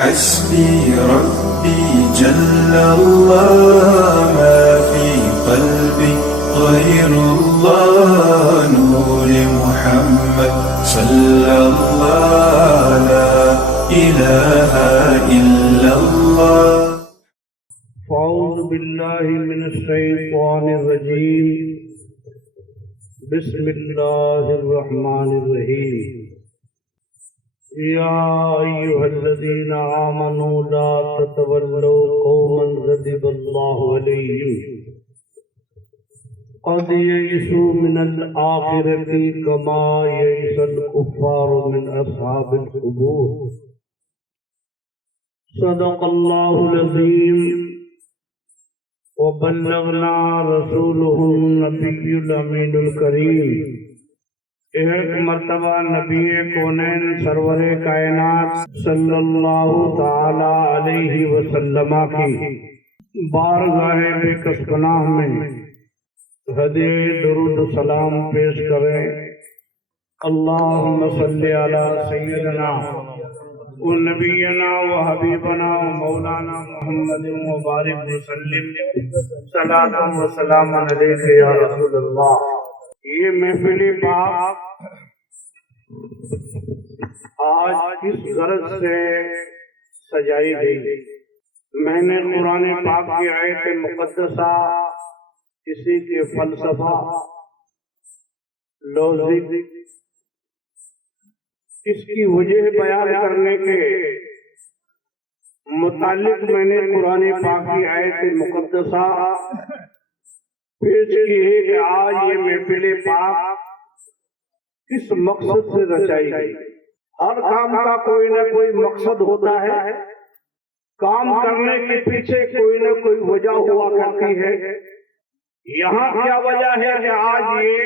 حسبي ربي جل الله ما في قلبي غير الله نور محمد صلى الله لا إله إلا الله. أعوذ بالله من الشيطان الرجيم. بسم الله الرحمن الرحيم. يا أيها الذين آمنوا لا تتولوا قوما غضب الله عليهم قد يئسوا من الآخرة كما يئس الكفار من أصحاب القبور. صدق الله العظيم وبلغنا رسوله النبي الأمين الكريم. ایک مرتبہ نبی کونین سرور کائنات صلی اللہ تعالی علیہ وسلم کی بارگاہ بے کس پناہ میں ہدیہ درود سلام پیش کریں. اللہم صلی علی سیدنا و نبینا و حبیبنا و مولانا محمد و بارک وسلم صلاۃ و سلام علیک یا رسول اللہ. یہ محفل پاک آج کس غرض سے سجائی گئی؟ میں نے قرآن پاک کی آیت مقدسہ کسی کے فلسفہ لوزک اس کی وجہ بیان کرنے کے متعلق میں نے قرآن پاک کی آیت مقدسہ پیش کی ہے کہ آج یہ محفل پاک کس مقصد سے رچائی گئی. ہر کام کا کوئی نہ کوئی مقصد ہوتا ہے. کام کرنے کے پیچھے کوئی نہ کوئی وجہ ہوا کرتی ہے. یہاں کیا وجہ ہے کہ آج یہ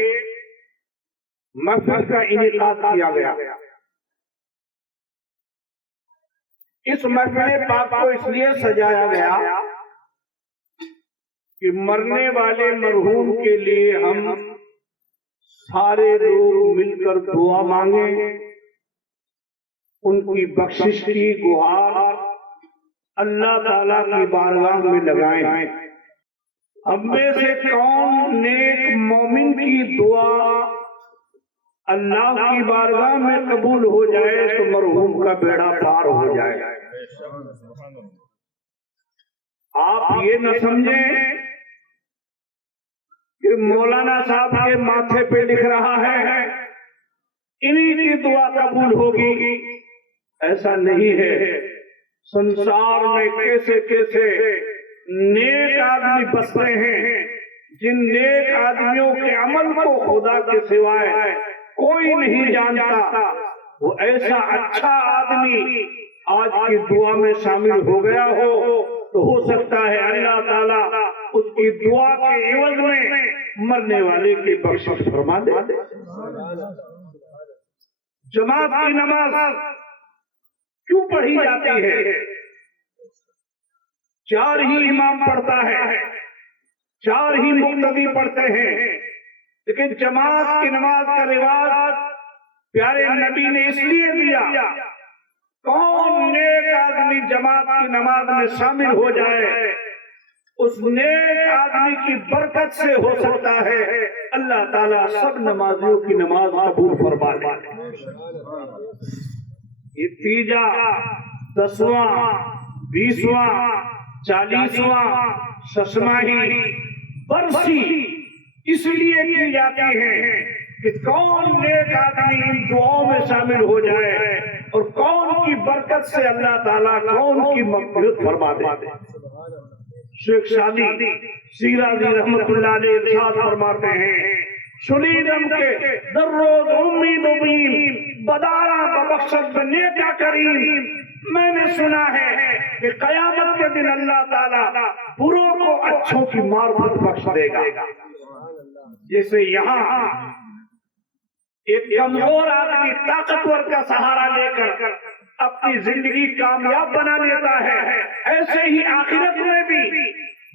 محفل کا انعقاد کیا گیا؟ اس محفل پاک کو اس لیے سجایا گیا کہ مرنے والے مرحوم کے لیے ہم سارے لوگ مل کر دعا مانگیں، ان کی بخشش کی گہار اللہ تعالیٰ کی بارگاہ میں لگائیں. ہم میں سے کون نیک مومن کی دعا اللہ کی بارگاہ میں قبول ہو جائے تو مرحوم کا بیڑا پار ہو جائے. آپ یہ نہ سمجھیں کہ مولانا صاحب کے ماتھے پہ لکھ رہا ہے انہی کی دعا قبول ہوگی. ایسا نہیں ہے. سنسار میں کیسے کیسے نیک آدمی بستے ہیں جن نیک آدمیوں کے عمل کو خدا کے سوائے کوئی نہیں جانتا. وہ ایسا اچھا آدمی آج کی دعا میں شامل ہو گیا ہو تو ہو سکتا ہے اللہ تعالیٰ اس کی دعا کے عوض میں مرنے والے کی بخشش فرما دے. جماعت کی نماز کیوں پڑھی جاتی ہے؟ 4 ہی امام پڑھتا ہے، 4 ہی مقتدی پڑھتے ہیں، لیکن جماعت کی نماز کا رواج پیارے نبی نے اس لیے دیا کون نیک آدمی جماعت کی نماز میں شامل ہو جائے اس نیک آدمی کی برکت سے ہو سکتا ہے اللہ تعالیٰ سب نمازیوں کی نماز قبول فرما لے. یہ تیجا 10واں 20واں 40واں ششماہی برسی اس لیے کی جاتی ہے کہ کون نیک آدمی ان دعاؤں میں شامل ہو جائے اور کون کی برکت سے اللہ تعالیٰ کون کی مغفرت فرما دے. شیخ شادی شیرازی رحمت اللہ علیہ ارشاد فرماتے ہیں شنیدم کے در روز امید امید بدارا ببخشت نیکا کریم. میں نے سنا ہے کہ قیامت کے دن اللہ تعالیٰ بروں کو اچھوں کی معرفت بخش دے گا. جیسے یہاں ایک کمزور آدمی طاقتور کا سہارا لے کر اپنی زندگی کامیاب بنا لیتا ہے، ایسے ہی آخرت میں بھی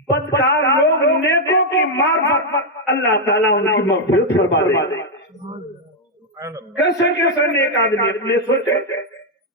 بدکار لوگ نیکوں کی معرفت اللہ تعالیٰ ان کی مغفرت فرما دے. کیسے کیسے نیک آدمی اپنے سوچے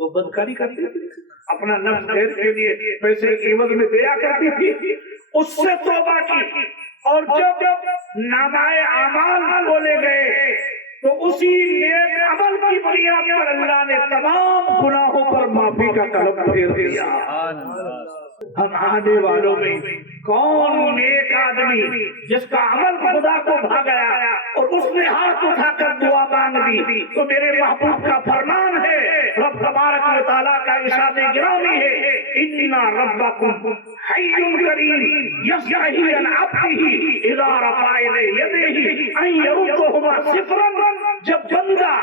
وہ بدکاری کرتی تھی، اپنا نفس خیر کے لیے پیسے کی عوض میں دیا کرتی تھی، اس سے توبہ کی، اور جب نامۂ اعمال بولے گئے تو اسی نیک عمل کی بنیاد پر اللہ نے تمام گناہوں پر معافی کا قلم پھیر دیا۔ ہم آنے والوں میں کون نیک آدمی جس کا عمل خدا کو بھا گیا اور اس نے ہاتھ اٹھا کر دعا مانگ دی، تو میرے محبوب کا فرمان ہے، رب تبارک و تعالیٰ کا ارشاد گرامی ہے، ان ربکم حی کریم یستحی عن عبدہ اذا رفع یدیہ ان یردہما صفرا۔ جب بندہ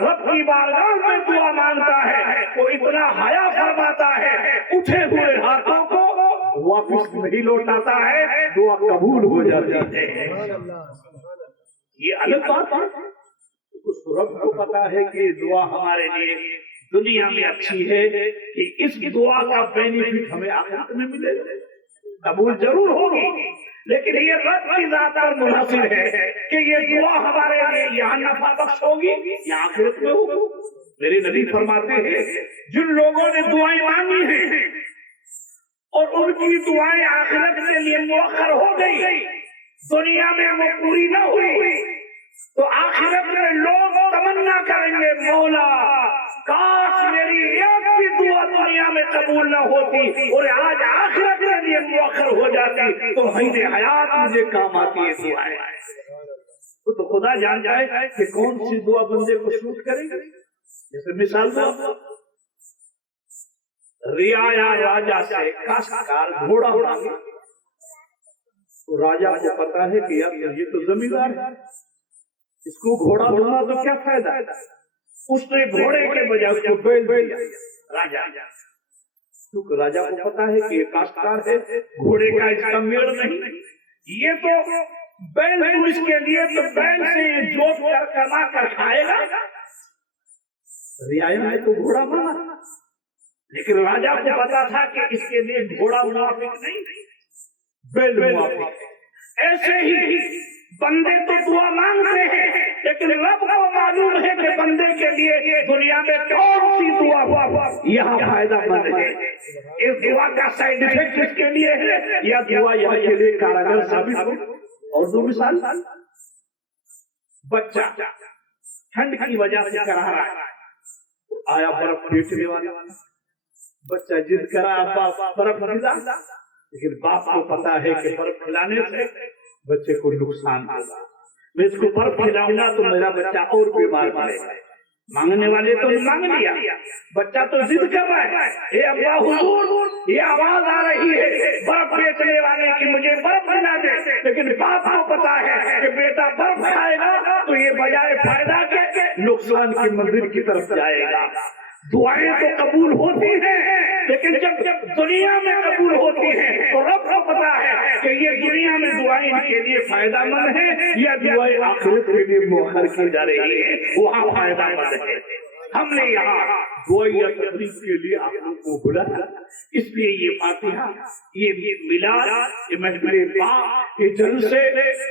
رب کی بارگاہ میں دعا مانگتا ہے وہ اتنا حیا فرماتا ہے، اٹھے ہوئے ہاتھوں کو واپس نہیں لوٹاتا ہے، دعا قبول ہو جاتی ہے۔ یہ الگ بات ہے، اس رب کو پتا ہے کہ دعا ہمارے لیے دنیا میں اچھی ہے، کہ اس دعا کا بینیفٹ ہمیں آخرت میں ملے گا، قبول ضرور ہوگی، لیکن یہ رب کی ذات پر منحصر ہے کہ یہ دعا ہمارے لیے یہاں نفع بخش ہوگی یا آخرت میں ہوگی۔ میرے نبی فرماتے ہیں جن لوگوں نے دعائیں مانگی ہیں اور ان کی دعائیں آخرت کے لیے مؤخر ہو گئی، دنیا میں وہ پوری نہ ہوئی، تو آخرت میں لوگ تمنا کریں گے، مولا کاش میری ایک بھی دعا دنیا میں قبول نہ ہوتی اور آج آخرت کے لیے مؤخر ہو جاتی تو مہینے حیات مجھے کام آتی ہے دعائیں۔ تو خدا جان جائے کہ کون سی دعا بندے کو سوٹ کرے گی۔ جیسے مثال دو، رعایا راجا سے کاشتکار گھوڑا مانگے، تو راجا کو پتا ہے کہ یار یہ تو زمیندار ہے، اس کو گھوڑا دوں تو کیا فائدہ ہے، اس نے گھوڑے کے بجائے اس کو بیل دیا راجا، کیونکہ راجا کو پتا ہے کہ یہ کاشتکار ہے، گھوڑے کا اس کا میل نہیں، یہ تو بیل تو اس کے لیے تو بیل سے جوت کر کما کر کھائے گا، رعایا نے تو گھوڑا مانا، لیکن راجا کو پتا تھا کہ اس کے لیے گھوڑا موافق نہیں، بیل موافق ہے۔ ایسے ہی بندے تو دعا مانگتے ہیں، لیکن رب کو معلوم ہے کہ بندے کے لیے دنیا میں کون سی دعا یہاں فائدہ مند ہے، اس دعا کا سائیڈ افیکٹ اس کے لیے ہے یا دعا یہاں کے لیے کارگر ثابت ہو۔ اور دو مثال، بچہ ٹھنڈ کی وجہ سے کرا رہا ہے، آیا برف بیچنے والا، بچہ جد کرا ابا برف کھلا، لیکن باپ کو پتا ہے کہ برف کھلانے سے بچے کو نقصان ہوگا، میں اس کو برف کھلاؤں گا تو میرا بچہ اور بیمار پڑے گا۔ مانگنے والے تو مانگ لیا، بچہ تو ضد کر رہا ہے، اے ابا حضور یہ آواز آ رہی ہے برف بیچنے والے کی، مجھے برف کھلا دے، لیکن باپ کو پتا ہے کہ بیٹا برف کھائے گا تو یہ بجائے فائدہ کے نقصان کی منزل کی طرف جائے گا۔ دعائیں تو قبول ہوتی ہیں، لیکن جب دنیا میں قبول ہوتی ہیں تو رب کو پتا ہے کہ یہ دنیا میں دعائیں ان کے لیے فائدہ مند ہے یا دعائیں آخرت کے لیے مؤخر کی جا رہی ہے، وہاں فائدہ مند ہے۔ ہم نے یہاں دعائیں تقریب کے لیے آپ لوگوں کو بلایا، اس لیے یہ فاتحہ، یہ میلاد، یہ محفل پاک، یہ جلسے،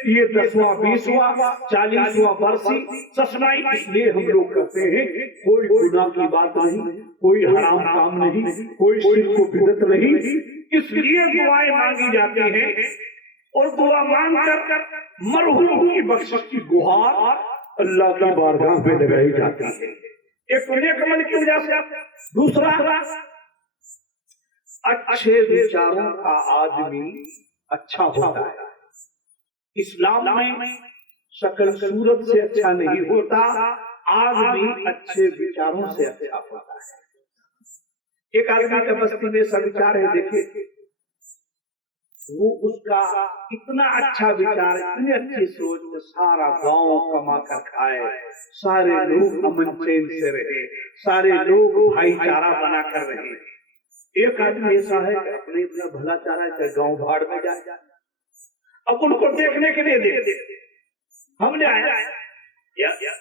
یہ 10واں 20واں 40واں برسی سسمائی اس لیے ہم لوگ کرتے ہیں، کوئی گناہ کی بات نہیں، کوئی حرام کام نہیں، کوئی شرک و بدعت نہیں، اس لیے دعائیں مانگی جاتی ہیں اور دعا مانگ کر مرحوم کی بخشش کی گہار اللہ کی بارگاہ میں لگائی جاتی ہے۔ ایک نیک عمل کی وجہ سے، دوسرا اچھے وچاروں کا آدمی اچھا ہوتا ہے۔ اسلام میں شکل صورت سے اچھا نہیں ہوتا، آدمی اچھے وچاروں سے اچھا ہوتا ہے۔ ایک آدمی کا بستی میں سب وچار ہے، دیکھیں وہ اس کا اتنا اچھا وچار، اتنی اچھی سوچ میں سارا گاؤں کما کر کھائے، سارے لوگ امن چین سے رہے، سارے لوگ بھائی چارہ بنا کر رہے۔ ایک آدمی ایسا ہے کہ اپنے اتنا بھلا چاہ رہا ہے کہ گاؤں بھاڑ میں جائے، اب ان کو دیکھنے کے لیے دیکھتے ہم نے آیا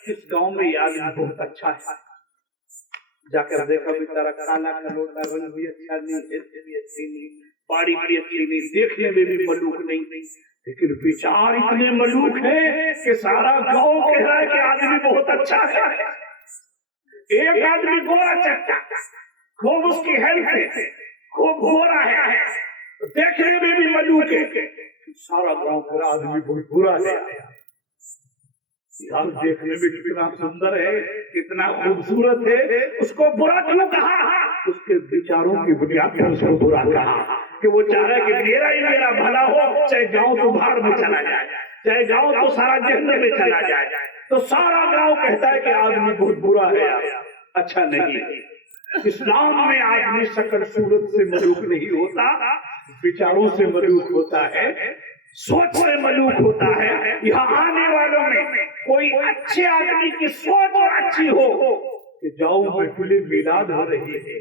اس گاؤں میں یہ آدمی بہت اچھا ہے، جا کر دیکھا بیچارہ کالا کلوٹا، رنگ بھی اچھا نہیں، ایسے بھی اچھی نہیں، پاڑی بھی اچھی نہیں، دیکھنے میں بھی ملوک نہیں، لیکن بیچار اتنے ملوک ہیں کہ سارا گاؤں کہہ رہا ہے کہ آدمی بہت اچھا ہے۔ ایک آدمی گورا چچا خوب اس کی ہیلتھ ہے، خوب گورا ہے، دیکھنے میں بھی ملوک ہے، سارا گاؤں پورا آدمی بہت برا ہے، یار دیکھنے میں کتنا سندر ہے، کتنا خوبصورت ہے، اس کو برا کیوں کہا؟ اس کے بیچاروں کی بنیاد پر اس کو برا کہا کہ وہ چاہ رہا ہے کہ میرا ہی میرا بھلا ہو، چاہے گاؤں تو بھاڑ میں چلا جائے، چاہے گاؤں تو سارا جہنم میں چلا جائے، تو سارا گاؤں کہتا ہے کہ آدمی بہت برا ہے۔ اچھا نہیں، اسلام میں آدمی شکل صورت سے ملوک نہیں ہوتا، بیچاروں سے ملوک ہوتا ہے، سوچ سے ملوک ہوتا ہے۔ یہاں آنے والوں میں کوئی اچھے آدمی کی سوچ اچھی ہو کہ جاؤ محفل میلاد ہو رہی ہے،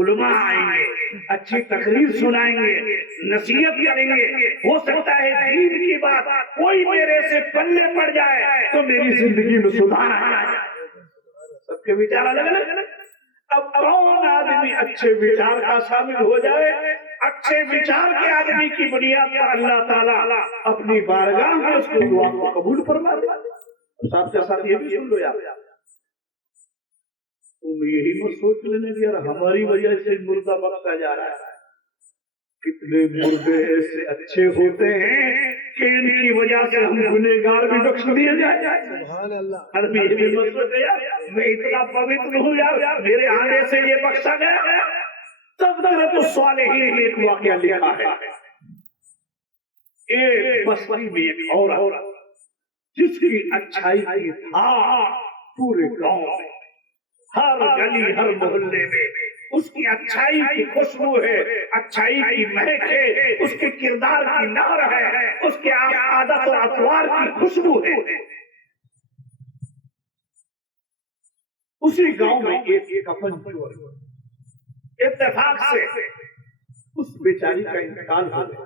علماء آئیں گے، اچھی تقریر سنائیں گے، نصیحت کریں گے، ہو سکتا ہے دین کی بات کوئی میرے سے پلے پڑ جائے تو میری زندگی میں سدھار آ جائے۔ سب کے وچار الگ الگ، اب کون آدمی اچھے وچار کا شامل ہو جائے؟ اچھے وچار کے آدمی کی بنیاد پر اللہ تعالیٰ اپنی بارگاہ میں اس کو دعا کو قبول فرما لے۔ ساتھ کے ساتھ یہ بھی سن لو یار، تم یہی مت سوچ لینے کہ یار ہماری وجہ سے مردہ بخشا جا رہا ہے، کتنے مردے ایسے اچھے ہوتے ہیں کہ ان کی وجہ سے ہم گنہگار بھی بخش دیے جائے۔ میں اتنا پوتر ہوں یار، میرے آنے سے یہ بخشا گیا۔ تذکرۃ الصالحین ایک واقعہ لکھا ہے، ایک بستی میں ایک عورت جس کی اچھائی کی دھار پورے گاؤں میں، ہر گلی ہر محلے میں اس کی اچھائی کی خوشبو ہے، اچھائی کی مہک ہے، اس کے کردار کی نار ہے، اس کے عادت اور اطوار کی خوشبو ہے۔ اسی گاؤں میں ایک کفن چور اتفاق سے اس بیچاری کا انتقال ہو گیا۔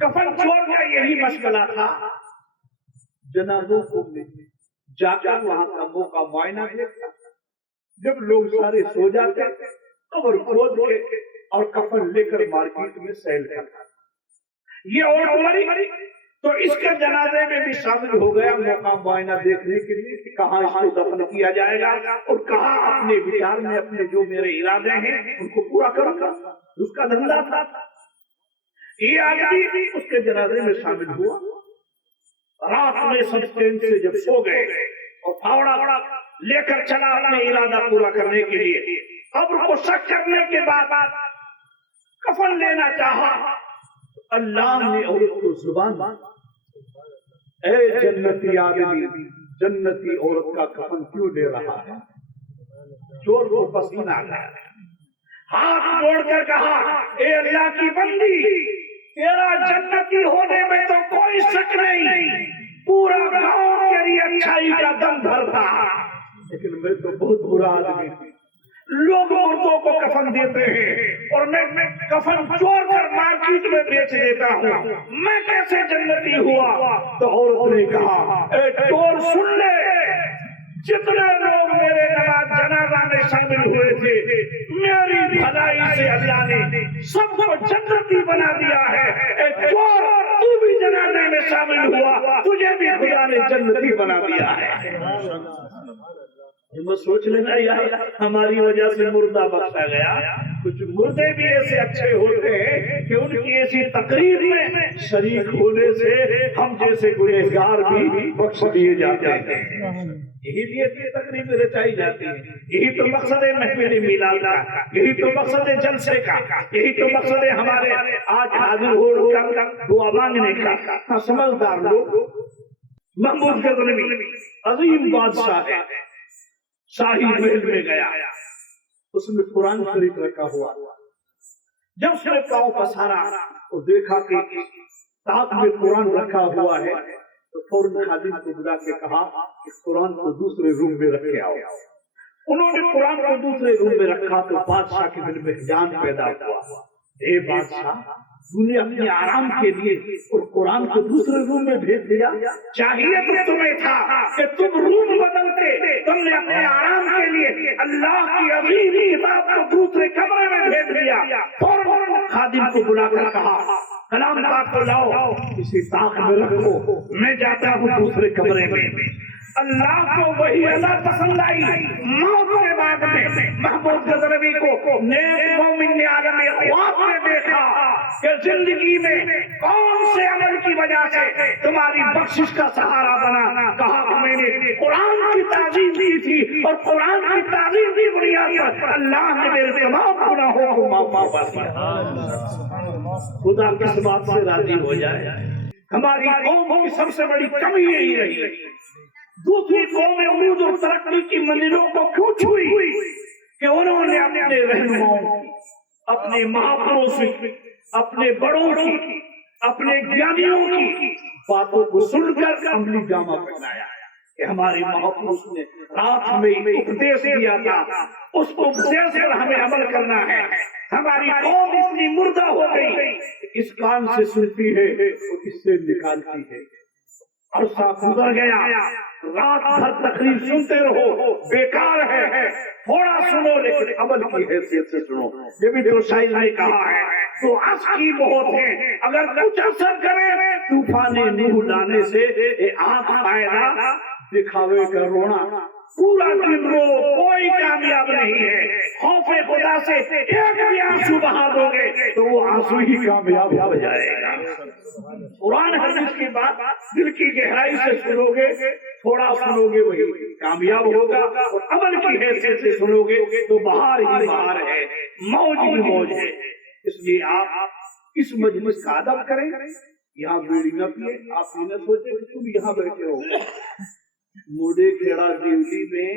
کفن چور کا یہی مشغلہ تھا، جنازوں کو جا کر وہاں کا موقع معائنہ دیکھتا، جب لوگ سارے سو جاتے قبر کھود کے اور کفن لے کر مارکیٹ میں سیل کرتا۔ یہ عورت مری تو اس کے جنازے میں بھی شامل ہو گیا موقع معائنہ دیکھنے کے لیے کہ کہاں اس کو دفن کیا جائے گا اور کہاں اپنے وچار میں اپنے جو میرے ارادے ہیں ان کو پورا کروں گا، اس کا دھندا تھا۔ یہ آدمی اس کے جنازے میں شامل ہوا، رات میں سب چین سے جب سو گئے اور پھاوڑا لے کر چلا اپنے ارادہ پورا کرنے کے لیے، قبر کو شک کرنے کے بعد کفن لینا چاہا، اللہ نے عورت کو زبان، اے جنتی آدمی، جنتی عورت کا کفن کیوں لے رہا ہے؟ چور کو پسینہ آ گیا، ہاتھ جوڑ کر کہا، اے اللہ کی بندی، تیرا جنتی ہونے میں تو کوئی شک نہیں، پورا گاؤں تیری اچھائی کا دم بھرتا، لیکن میں تو بہت برا آدمی ہوں، لوگ مردوں کو کفن دیتے ہیں اور میں کفن چور کر مارکیٹ میں بیچ دیتا ہوں، میں کیسے جنتی ہوا؟ تو عورت نے کہا، اے چور سن لے، جتنے لوگ میرے جنازہ میں شامل ہوئے تھے، میری بھلائی سے اللہ نے سب کو جنتی بنا دیا ہے، اے چور تو بھی جنازے میں شامل ہوا، تجھے بھی خدا نے جنتی بنا دیا ہے۔ سوچ لینا یار، ہماری وجہ سے مردہ بخشا گیا۔ کچھ مردے بھی ایسے اچھے ہوتے ہیں کہ ان کی ایسی تقریر میں شریک ہونے سے ہم جیسے گنہگار بھی بخش دیے جاتے ہیں۔ یہی لیے تقریب رچائی جاتی ہے، یہی تو مقصد ہے محفل میلاد کا، یہی تو مقصد ہے جلسے کا، یہی تو مقصد ہے ہمارے آج حاضر ہو کر دعا مانگنے کا۔ سمجھدار لوگ، محمود غزنوی عظیم بادشاہ ہے، شاہی محل میں گیا، اس میں قرآن شریف رکھا ہوا، جب اس نے پاؤں پسارا تو دیکھا کہ تاق میں قرآن رکھا ہوا ہے، تو فوراً خادم کو بلا کے کہا کہ قرآن کو دوسرے روم میں رکھے آؤ۔ انہوں نے قرآن کو دوسرے روم میں رکھا تو بادشاہ کے دل میں جان پیدا ہوا، اے بادشاہ، تو نے اپنے آرام کے لیے اور قرآن کو دوسرے روم میں بھیج دیا، چاہیے تو تمہیں تھا کہ تم روم بدلتے، تم نے اپنے آرام کے لیے اللہ کی عظیم کتاب کو دوسرے کمرے میں بھیج دیا۔ فوراً خادم کو بلا کر کہا، کلام پاک کو لاؤ، اسی طاق میں رکھو، میں جاتا ہوں دوسرے کمرے میں۔ اللہ کو وہی ادا پسند آئی، موت کے بعد میں محمود غزنوی کو نیک مومن نے عالم خواب میں دیکھا کہ زندگی میں کون سے عمل کی وجہ سے تمہاری بخشش کا سہارا بنا؟ کہا کہ میں نے قرآن کی تعظیم کی تھی، اور قرآن کی تعظیم کی بنیاد پر اللہ نے میرے تمام گناہوں کو معاف کر دیا۔ خدا کس بات سے راضی ہو جائے؟ ہماری قوم کی سب سے بڑی کمی یہی رہی، دوسری قومیں عروج اور ترقی کی منزلوں کو کیوں چھوئی کہ انہوں نے اپنے رہنماؤں، اپنے مہاپروشوں، اپنے بڑوں کی، اپنے گیانیوں کی باتوں کو سن کر عملی جامہ پہنایا کہ ہمارے مہاپروش نے رات میں اپدیش دیا تھا، اس اپدیش پر ہمیں عمل کرنا ہے۔ ہماری قوم اتنی مردہ ہو گئی، اس کان سے سنتی ہے اور اس سے نکالتی ہے۔ عرصہ گزر گیا، رات بھر تقریر سنتے رہو، بیکار ہے، تھوڑا سنو لیکن عمل کی حیثیت سے سنو۔ یہ بھی تو شاعر نے کہا ہے، تو عشقی بہت ہے، اگر کچھ اثر کرے طوفان نوح لانے سے آنکھ فائدہ دکھاوے کا رونا، پورا دن رو کوئی کامیاب نہیں ہے۔ خوف خدا سے ایک بھی آنسو بہا دو گے تو وہ آنسو ہی کامیاب ہو جائے گا۔ قرآن حدیث کی بات دل کی گہرائی سے سنو گے، تھوڑا سنو گے وہی کامیاب ہوگا، اور عمل کی حیثیت سے سنو گے تو بہار ہی بہار ہے، موج ہی موج ہے۔ اس لیے آپ اس مجلس کا ادب کریں، یہاں بیڑی نہ پیے، آپ یہ نہ سوچیں کہ تم یہاں بیٹھے ہو۔ موڈے کھیڑا دیولی میں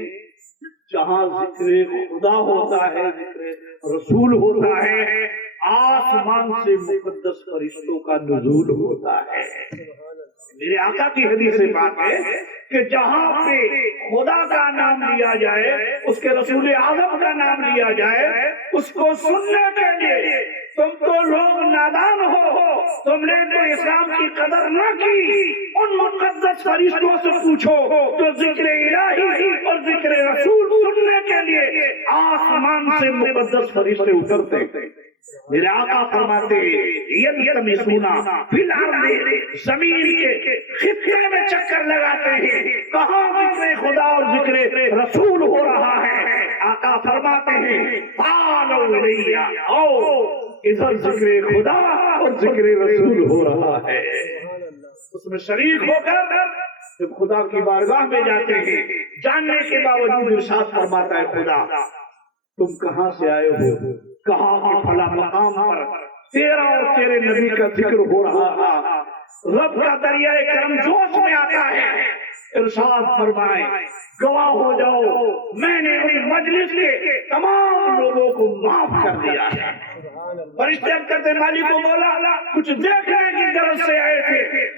جہاں ذکر خدا ہوتا ہے، ذکر رسول ہوتا ہے، آسمان سے مقدس فرشتوں کا نزول ہوتا ہے۔ میرے آقا کی حدیث سے بات ہے کہ جہاں پہ خدا کا نام لیا جائے، اس کے رسول اعظم کا نام لیا جائے، اس کو سننے کے لیے تم تو لوگ نادان ہو، تم نے تو اسلام کی قدر نہ کی، ان مقدس فرشتوں سے پوچھو تو ذکر الہی اور ذکر رسول سننے کے لیے آسمان سے مقدس فرشتے اترتے۔ میرے آقا فرماتے یلتمسونا فی الارض، زمین کے خطے میں چکر لگاتے ہیں کہاں ذکر خدا اور ذکر رسول ہو رہا ہے۔ آقا فرماتے ہیں تعالوا الی، آؤ ادھر ذکر خدا اور ذکر رسول ہو رہا ہے۔ اس میں شریک ہو کر جب خدا کی بارگاہ میں جاتے ہیں، جاننے کے باوجود ارشاد فرماتا ہے خدا تم کہاں سے آئے ہو؟ کہا کہ فلاں مقام پر تیرا اور تیرے نبی کا ذکر ہو رہا تھا۔ رب کا دریائے کرم جوش میں آتا ہے، ارشاد فرمائے گواہ ہو جاؤ میں نے اپنی مجلس کے تمام لوگوں کو معاف کر دیا ہے۔ فرشتے کرتے مالک کو بولا کچھ دیکھنے کی غرض سے آئے تھے۔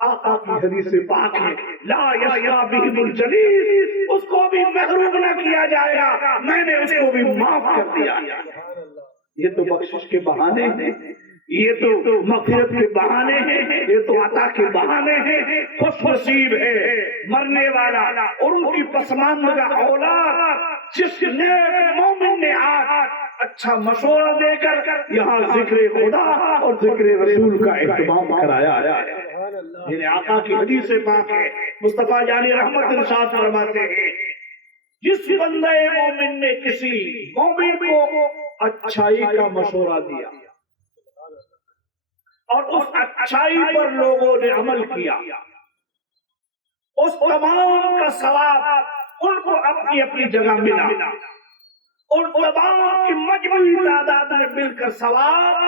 آقا کی حدیث سے پاک ہے لا یشقی بہم الجلیس، اس کو بھی محروم نہ کیا جائے گا، میں نے اس کو بھی معاف کر دیا۔ یہ تو بخشش کے بہانے ہیں، یہ تو مغفرت کے بہانے ہیں، یہ تو عطا کے بہانے ہیں۔ خوش نصیب ہے مرنے والا اور ان کی پسماندہ اولاد جس نیک مومن نے آج اچھا مشورہ دے کر یہاں ذکر خدا اور ذکر رسول کا اہتمام کرایا ہے۔ میرے آقا کی حدیث سے پاک ہے، مصطفیٰ جان رحمت ارشاد فرماتے ہیں جس بندے مومن نے کسی مومن کو اچھائی کا مشورہ دیا اور اس اچھائی پر لوگوں نے عمل کیا، اس تمام کا ثواب ان کو اپنی اپنی جگہ ملا، ان تمام کی مجموعی تعداد میں مل کر ثواب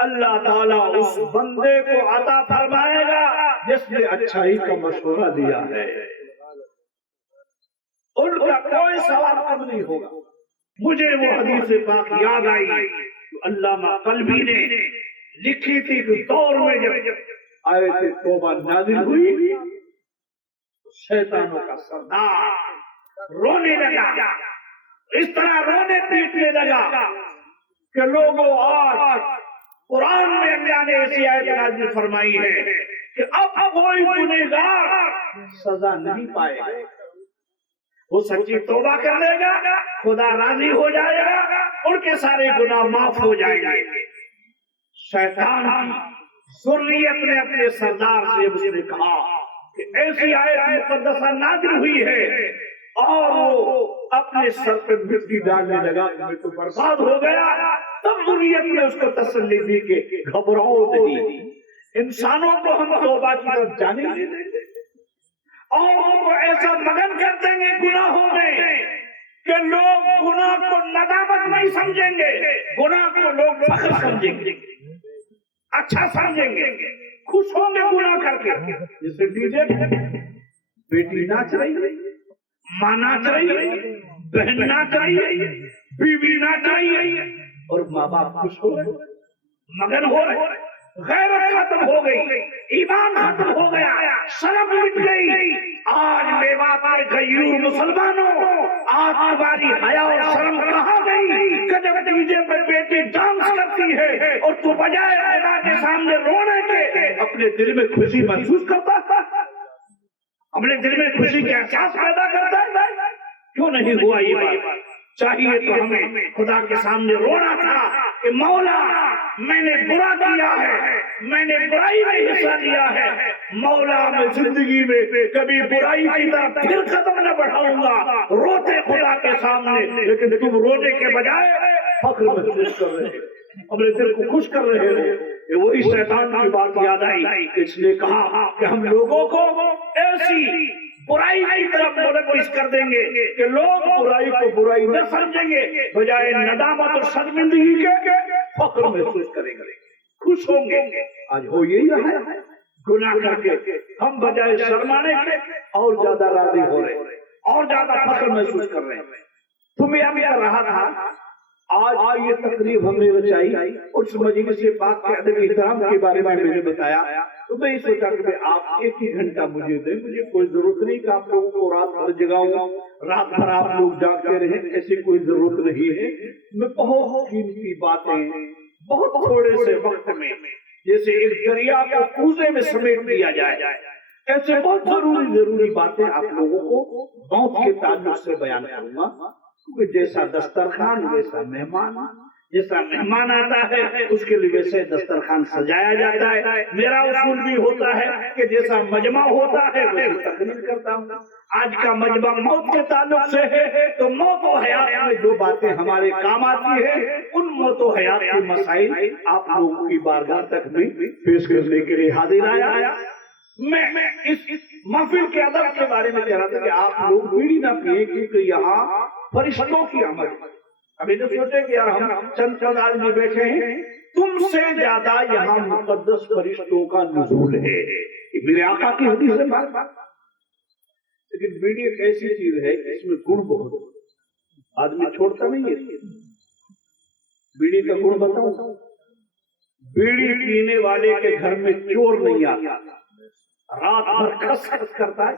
اللہ تعالیٰ اس بندے کو عطا فرمائے گا جس نے اچھائی کا مشورہ دیا ہے۔ ان کا کوئی ثواب کم نہیں ہوگا۔ مجھے وہ حدیث پاک یاد آئی علامہ قلبی نے لکھی تھی کہ دور میں جب آیت توبہ نازل ہوئی شیطانوں کا سردار رونے لگا، اس طرح رونے پیٹنے لگا کہ لوگوں آج قرآن میں اللہ نے ایسی آیت نازل فرمائی ہے کہ اب کوئی گنہگار سزا نہیں پائے گا، وہ سچی توبہ کر لے گا، خدا راضی ہو جائے گا، ان کے سارے گناہ معاف ہو جائیں گے۔ شیطان کی ذریت نے اپنے سردار سے اس نے کہا ایسی آیت مقدسہ نازل ہوئی ہے اور وہ اپنے سر پہ مٹی ڈالنے لگا کہ میں تو برباد ہو گیا. تب ذریت نے اس کو تسلی دی کہ گھبراؤ نہیں، انسانوں کو ہم توبہ کی طرف جانے نہیں دیں گے اور ان کو ایسا مگن کر دیں گے گناہوں میں کہ لوگ گناہ کو ندامت نہیں سمجھیں گے، گناہ کو لوگ فخر سمجھیں گے، اچھا سمجھیں گے، خوش ہوں گے گناہ کر کے. جیسے ڈی جے بیٹی ناچ رہی ہے، ماں ناچ رہی ہے، بہن ناچ رہی ہے، بیوی ناچ رہی ہے اور ماں باپ خوش ہو رہے، مگن ہو رہے. غیرت ختم ہو گئی، ایمان ختم ہو گیا، شرم مٹ گئی. آج میوات کے غیور مسلمانوں، آج تمہاری حیا اور شرم کہاں گئی کہ جب ڈی جے پر بیٹی ڈانس کرتی ہے اور تو بجائے خدا کے سامنے رونے کے اپنے دل میں خوشی محسوس کرتا ہے، اپنے دل میں خوشی کا احساس پیدا کرتا ہے. کیوں نہیں ہوا یہ بات؟ چاہیے تو ہمیں خدا کے سامنے رونا تھا کہ مولا میں نے برا کیا ہے، میں نے برائی میں حصہ لیا ہے، مولا میں زندگی میں کبھی برائی کی طرف پھر قدم نہ بڑھاؤں گا. روتے خدا کے سامنے، لیکن تم رونے کے بجائے فخر محسوس کر رہے ہو، اپنے دل کو خوش کر رہے ہو. یہ وہی شیطان کی بات یاد آئی، اس نے کہا کہ ہم لوگوں کو ایسی برائی کی طرف ملوث کر دیں گے کہ لوگ برائی کو برائی نہ سمجھیں گے، بجائے ندامت اور شرمندگی کے فخر محسوس کریں گے، خوش ہوں گے. آج ہو یہی رہا ہے، گناہ کر کے ہم بجائے شرمانے کے اور زیادہ راضی ہو رہے ہیں اور زیادہ فخر محسوس کر رہے ہیں. تمہیں ابھی کر رہا تھا آج یہ تقریب ہم نے رچائی، اس مجلس پاک کے ادب احترام کے بارے میں میں نے بتایا، تو میں یہ سوچا کہ آپ ایک ہی گھنٹہ مجھے دیں، مجھے کوئی ضرورت نہیں کہ آپ لوگوں کو رات بھر جگاؤں، رات بھر آپ لوگ جاگتے رہیں، ایسی کوئی ضرورت نہیں ہے. میں بہت قیمتی باتیں بہت تھوڑے سے وقت میں، جیسے ایک دریا کو کوزے میں سمیٹ دیا جائے، ایسے بہت ضروری باتیں آپ لوگوں کو موت کے تعلق سے بیان کروں گا. جیسا دسترخوان ویسا مہمان، جیسا مہمان آتا ہے اس کے لیے ویسے دسترخوان سجایا جاتا ہے. میرا اصول بھی ہوتا ہے کہ جیسا مجمع ہوتا ہے ویسے تقریر کرتا ہوں. آج کا مجمع موت کے تعلق سے ہے، تو موت و حیات میں جو باتیں ہمارے کام آتی ہیں ان موت و حیات کے مسائل آپ لوگوں کی بارگاہ تک میں پیش کرنے کے لیے حاضر آیا. میں اس محفل کے ادب کے بارے میں کہہ رہا تھا کہ آپ لوگ بیڑی نہ پیئے، کیونکہ یہاں فرشتوں کی آمد. ابھی تو سوچے کہ یار ہم چند آدمی بیٹھے ہیں، تم سے زیادہ یہاں مقدس فرشتوں کا نزول ہے. میرے آقا کی حدیث ہے بات. لیکن بیڑی ایک ایسی چیز ہے اس میں گن بہت، آدمی چھوڑتا نہیں ہے. بیڑی کا گن بتاؤں، بیڑی پینے والے کے گھر میں چور نہیں آتا، رات بھر کھس کھس کرتا ہے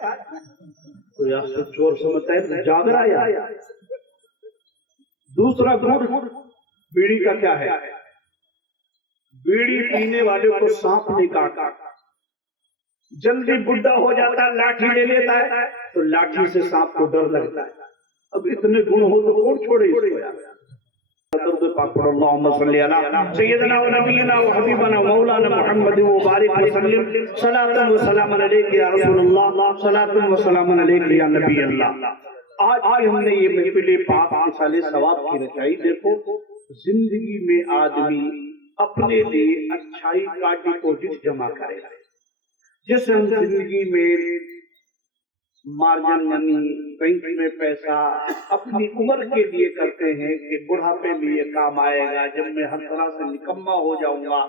تو یا سے چور سمجھتا ہے جاگ رہا ہے. دوسرا گڑ بیڑی کا کیا ہے؟ بیڑی پینے والے کو سانپ نہیں کاٹتا، جلدی بڈھا ہو جاتا ہے لاٹھی لے لیتا ہے تو لاٹھی سے سانپ کو ڈر لگتا ہے. اب اتنے گن ہو تو کون چھوڑے اس کو یار. اللهم صل على سيدنا ونبينا وحبيبنا مولانا محمد وبارك وسلم صلاة وسلام عليك يا رسول الله صلاة وسلام عليك يا نبي الله. آج ہم نے یہ محفل پاک مثال ثواب کی رچائی. دیکھو زندگی میں آدمی اپنے لیے اچھائی کا ڈپوزٹ جمع کرے. جیسے ہم زندگی میں مارجن منی، بینک میں پیسہ اپنی عمر کے لیے کرتے ہیں کہ بڑھاپے میں یہ کام آئے گا، جب میں ہر طرح سے نکما ہو جاؤں گا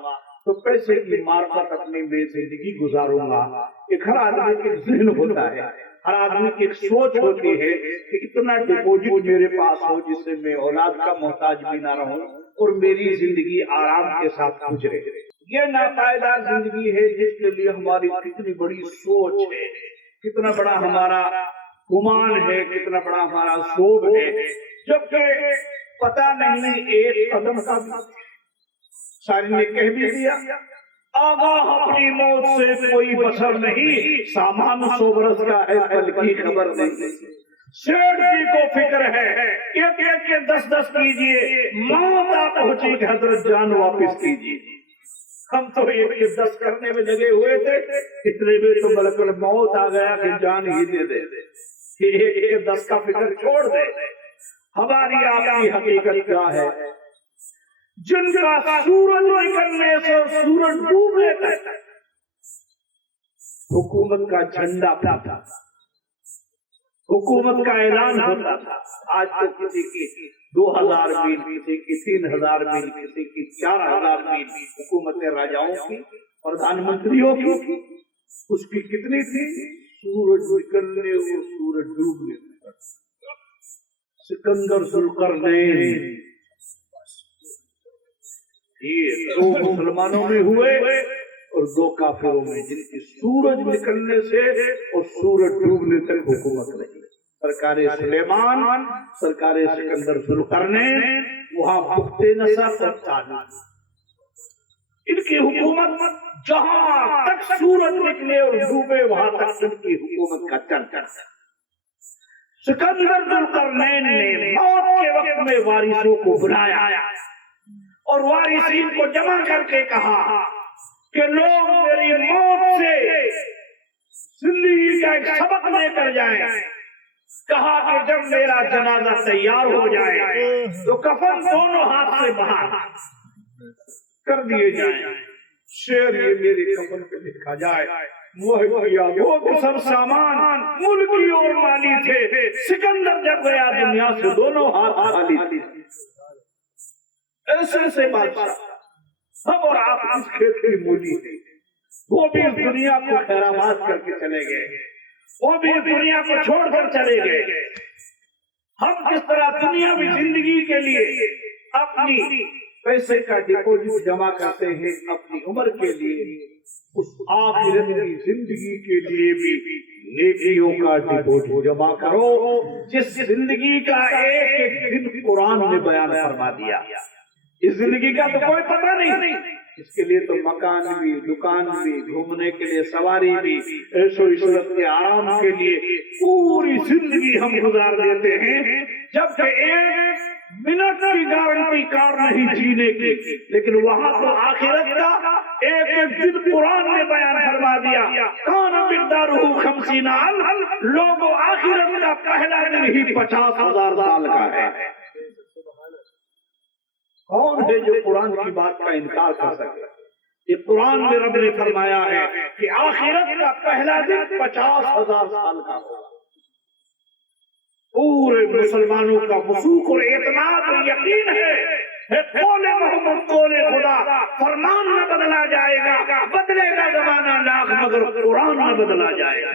تو پیسے کی معرفت اپنی میں زندگی گزاروں گا. ایک ہر آدمی کے ذہن ہوتا ہے، ہر آدمی کی ایک سوچ ہوتی ہے کہ اتنا ڈپوزٹ میرے پاس ہو جس سے میں اولاد کا محتاج بھی نہ رہوں اور میری زندگی آرام کے ساتھ گزرے. یہ ناپائیدار زندگی ہے جس کے لیے ہماری کتنی بڑی سوچ ہے، کتنا بڑا ہمارا گمان ہے، کتنا بڑا ہمارا شوق ہے، جبکہ پتہ نہیں ایک قدم کا بھی. شاعر نے کہہ بھی دیا آگاہ اپنی موت سے کوئی بشر نہیں، سامان 100 برس کا ہے کل کی خبر نہیں. شیخ جی کو فکر ہے ایک ایک کے 10 کیجئے، موت آ پہنچی کہ حضرت جان واپس کیجئے. ہم تو ایک 10 کرنے میں لگے ہوئے تھے، اتنے میں تو ملک الموت آ گیا کہ جان ہی دے دے، ایک 10 کا فکر چھوڑ دے۔ ہماری آپ کی حقیقت کیا ہے؟ جن کا سورج نکلنے سے سورج ڈوبنے تک حکومت کا جھنڈا پھاتا تھا، حکومت کا اعلان ہوتا تھا۔ آج تو کسی کی 2000 میل، کسی کی 3000 میل، کسی کی 4000 میل حکومت راجاؤں کی، پردھان منتریوں کی، اس کی کتنی تھی؟ سورج نکلنے اور سورج ڈوبنے تک۔ سکندر ذوالقرنین، یہ 2 مسلمانوں میں ہوئے اور 2 کافروں میں، جن کی سورج نکلنے سے اور سورج ڈوبنے تک حکومت رہی۔ سرکار سلیمان، سرکار سکندر ذوالقرنین، وہاں بخت نصر اور طالب، ان کی حکومت جہاں تک سورج نکلے اور ڈوبے وہاں تک ان کی حکومت کا چرچا۔ سکندر ذوالقرنین نے موت کے وقت میں وارثوں کو بلایا اور وارثین کو جمع کر کے کہا کہ لوگ میری موت سے زندگی کا ایک سبق لے کر جائیں۔ کہا کہ جب میرا جنازہ تیار ہو جائے تو کفن دونوں ہاتھ سے باہر کر دیے جائیں، شعر یہ میرے کفن پہ لکھا جائے، وہ سب سامان ملکی اور مالی تھے، سکندر جب گیا دنیا سے دونوں ہاتھ خالی تھے۔ ایسے سے بادشاہ ہم اور آپ اس کھیت کی مولی تھے، وہ بھی اس دنیا کو خیرآباد کر کے چلے گئے، وہ بھی اس دنیا کو چھوڑ کر چلے گئے۔ ہم کس طرح دنیاوی زندگی کے لیے اپنی پیسے کا ڈپوزٹ جمع کرتے ہیں، اپنی عمر کے لیے، اس آخرت کی زندگی کے لیے بھی نیکیوں کا ڈپوزٹ جمع کرو، جس زندگی کا ایک دن قرآن نے بیان فرما دیا۔ اس زندگی کا تو کوئی پتہ نہیں، اس کے لیے تو مکان بھی، دکان بھی، گھومنے کے لیے سواری بھی، عیش و عشرت کے آرام کے لیے پوری زندگی ہم گزار دیتے ہیں، جبکہ 1 منٹ کی گارنٹی کار نہیں جینے کی۔ لیکن وہاں تو آخرت کا ایک دن قرآن نے بیان فرما دیا، کان مقدارہ 50 الف، لوگوں آخرت کا پہلا دن ہی 50,000 سال کا ہے۔ کون ہے جو قرآن کی بات کا انکار کر سکے؟ یہ قرآن میں رب نے فرمایا ہے کہ آخرت کا پہلا دن 50,000 سال کا ہوگا۔ پورے مسلمانوں کا وثوق اور اعتماد اور یقین ہے، قول محمد قول خدا، فرمان نہ بدلا جائے گا، بدلے گا زمانہ لاکھ مگر قرآن نہ بدلا جائے گا۔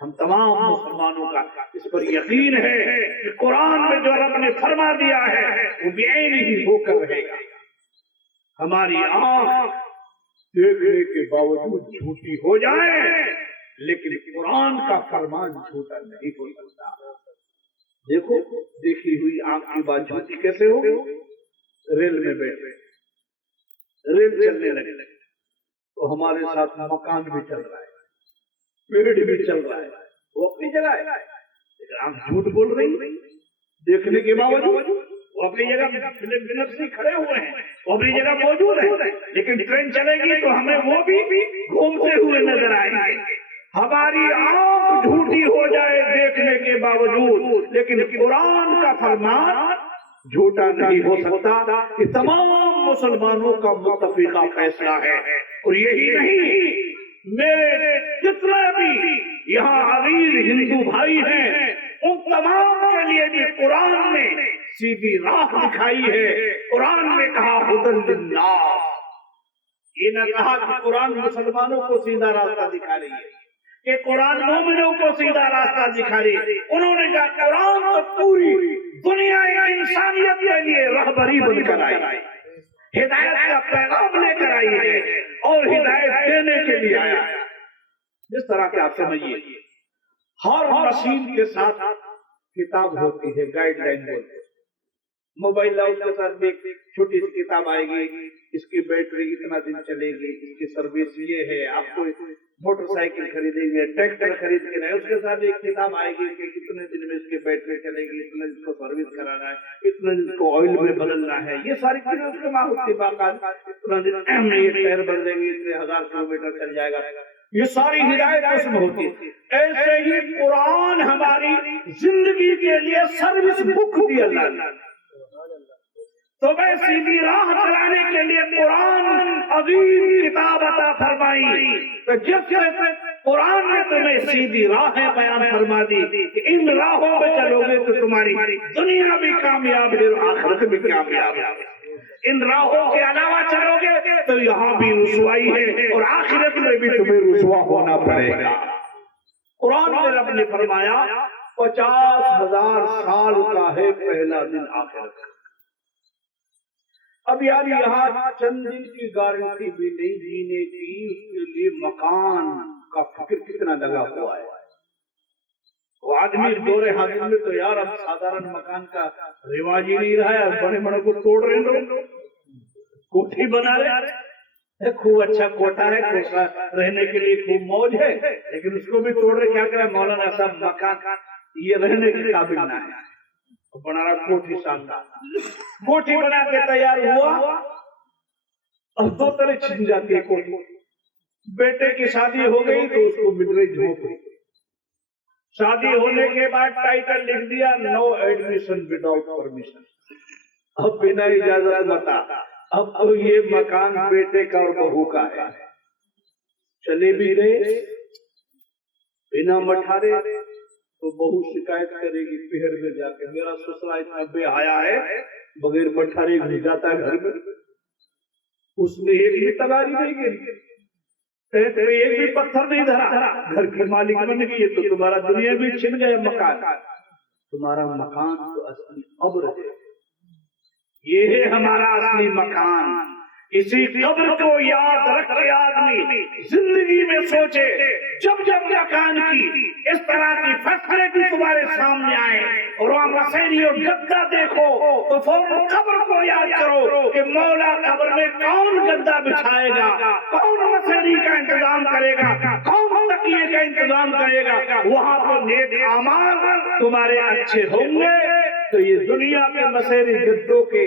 ہم تمام مسلمانوں کا اس پر یقین ہے کہ قرآن میں جو رب نے فرما دیا ہے وہ بعین ہی ہو کر رہے گا۔ ہماری آنکھ دیکھنے کے باوجود جھوٹی ہو جائے لیکن قرآن کا فرمان جھوٹا نہیں ہو سکتا۔ دیکھو دیکھی ہوئی آنکھ کی بات جھوٹی کیسے ہو؟ ریل میں بیٹھے، ریل چلنے لگے تو ہمارے ساتھ مکان بھی چل رہا ہے، پیڑ بھی چل رہا ہے، وہ اپنی جگہ ہے، لیکن آپ جھوٹ بول رہی دیکھنے کے باوجود وہ اپنی جگہ بنفسی کھڑے ہوئے ہیں، وہ اپنی جگہ موجود ہے، لیکن ٹرین چلے گی تو ہمیں وہ بھی گھومتے ہوئے نظر آئیں گے۔ ہماری آنکھ جھوٹی ہو جائے دیکھنے کے باوجود، لیکن قرآن کا فرمان جھوٹا نہیں ہو سکتا۔ یہ تمام مسلمانوں کا متفقہ فیصلہ ہے۔ اور یہی نہیں، میرے جتنے بھی یہاں عزیز ہندو بھائی ہیں ان تمام کے لیے بھی قرآن نے سیدھی راہ دکھائی ہے۔ قرآن نے کہا ہدی للناس، یہ نہ کہا کہ قرآن مسلمانوں کو سیدھا راستہ دکھا رہی ہے، کہ قرآن مومنوں کو سیدھا راستہ دکھا رہی ہے۔ انہوں نے کہا قرآن تو پوری دنیا انسانیت کے لیے رہبری بن کر آئی، ہدایت کا پیغام لے کر آئی ہے اور ہدایت دینے کے لیے آیا ہے۔ جس طرح کہ آپ سمجھیے ہر مشین کے ساتھ کتاب ہوتی ہے، گائیڈ لائن ہوتی ہے، موبائل لاؤ، اس کے ساتھ بھی ایک چھوٹی سی کتاب آئے گی، اس کی بیٹری اتنا دن چلے گی، اس کی سروس یہ ہے، آپ کو موٹر سائیکل خریدیں گے، ٹریکٹر خرید کے لائے، اس کے ساتھ ایک کتاب آئے گی کہ کتنے دن میں اس کی بیٹری چلے گی، اتنے دن کو سروس کرانا ہے، اتنے دن کو آئل میں بدلنا ہے، یہ ساری چیزیں اس کے ماحول کے باقاعدہ، اتنا دن میں یہ ٹائر بدلیں گے، اتنے 1000 کلومیٹر چل جائے گا، یہ ساری ہدایت اس میں ہوتی ہے۔ ایسے ہی قرآن ہماری زندگی کے لیے سروس بک دی اللہ نے، تو میں سیدھی راہ چلانے کے لیے قرآن عظیم کتاب عطا فرمائی، تو جب سے قرآن نے تمہیں سیدھی راہیں بیان فرما دی کہ ان راہوں میں چلو گے تو تمہاری دنیا بھی کامیاب ہے اور آخرت بھی کامیاب ہے، ان راہوں کے علاوہ چلو گے تو یہاں بھی رسوائی ہے اور آخرت میں بھی تمہیں رسوا ہونا پڑے گا۔ قرآن میں رب نے فرمایا 50,000 سال کا ہے پہلا دن آخرت کا۔ اب یار یہاں چند دن کی گارنٹی بھی نہیں جینے کی، اس کے لیے مکان کا فکر کتنا لگا ہوا ہے۔ وہ آدمی دور حاضر میں تو یار اب سادھارن مکان کا رواج ہی نہیں رہا ہے، بڑے بڑے کو توڑ رہے لوگ، کوٹھی بنا رہے، خوب اچھا کوٹا ہے، رہنے کے لیے خوب موج ہے، لیکن اس کو بھی توڑ رہے، کیا کرے مولانا صاحب مکان یہ رہنے کے قابل نہ ہے، بنا رہا کوٹھی شاندار، کوٹھی بنا کے تیار ہوا، اب 2 طرح چھن جاتی ہے کوٹھی، بیٹے کی شادی ہو گئی تو اس کو مل رہی جھونپڑی، شادی ہونے کے بعد ٹائٹل لکھ دیا نو ایڈمیشن وداؤٹ پرمیشن، اب بنا اجازت بتا، اب تو یہ مکان بیٹے کا اور بہو کا ہے، چلے بھی گئے بنا مٹھارے تو بہو شکایت کرے گی پہر میں جا کے، میرا سسرا اتنا بے حیا ہے بغیر مٹھارے گھر جاتا ہے گھر میں، اس نے ایک بھی تلاری نہیں گری، ایک بھی پتھر نہیں دھرا، گھر کی مالک بن گئی تو تمہارا دنیا بھی چھن گیا مکان، تمہارا مکان تو اصلی قبر ہے، یہ ہے ہمارا اصلی مکان، اسی قبر کو یاد رکھ کے آدمی زندگی میں سوچے، جب جب مکان کی اس طرح کی فیسلٹی تمہارے سامنے آئے اور وہاں مسیری اور گدا دیکھو تو فوراً قبر کو یاد کرو کہ مولا قبر میں کون گدا بچھائے گا، کون مسیری کا انتظام کرے گا، کون تکیے کا انتظام کرے گا، وہاں تو نیک اعمال تمہارے اچھے ہوں گے تو یہ دنیا کے مسیری گدوں کے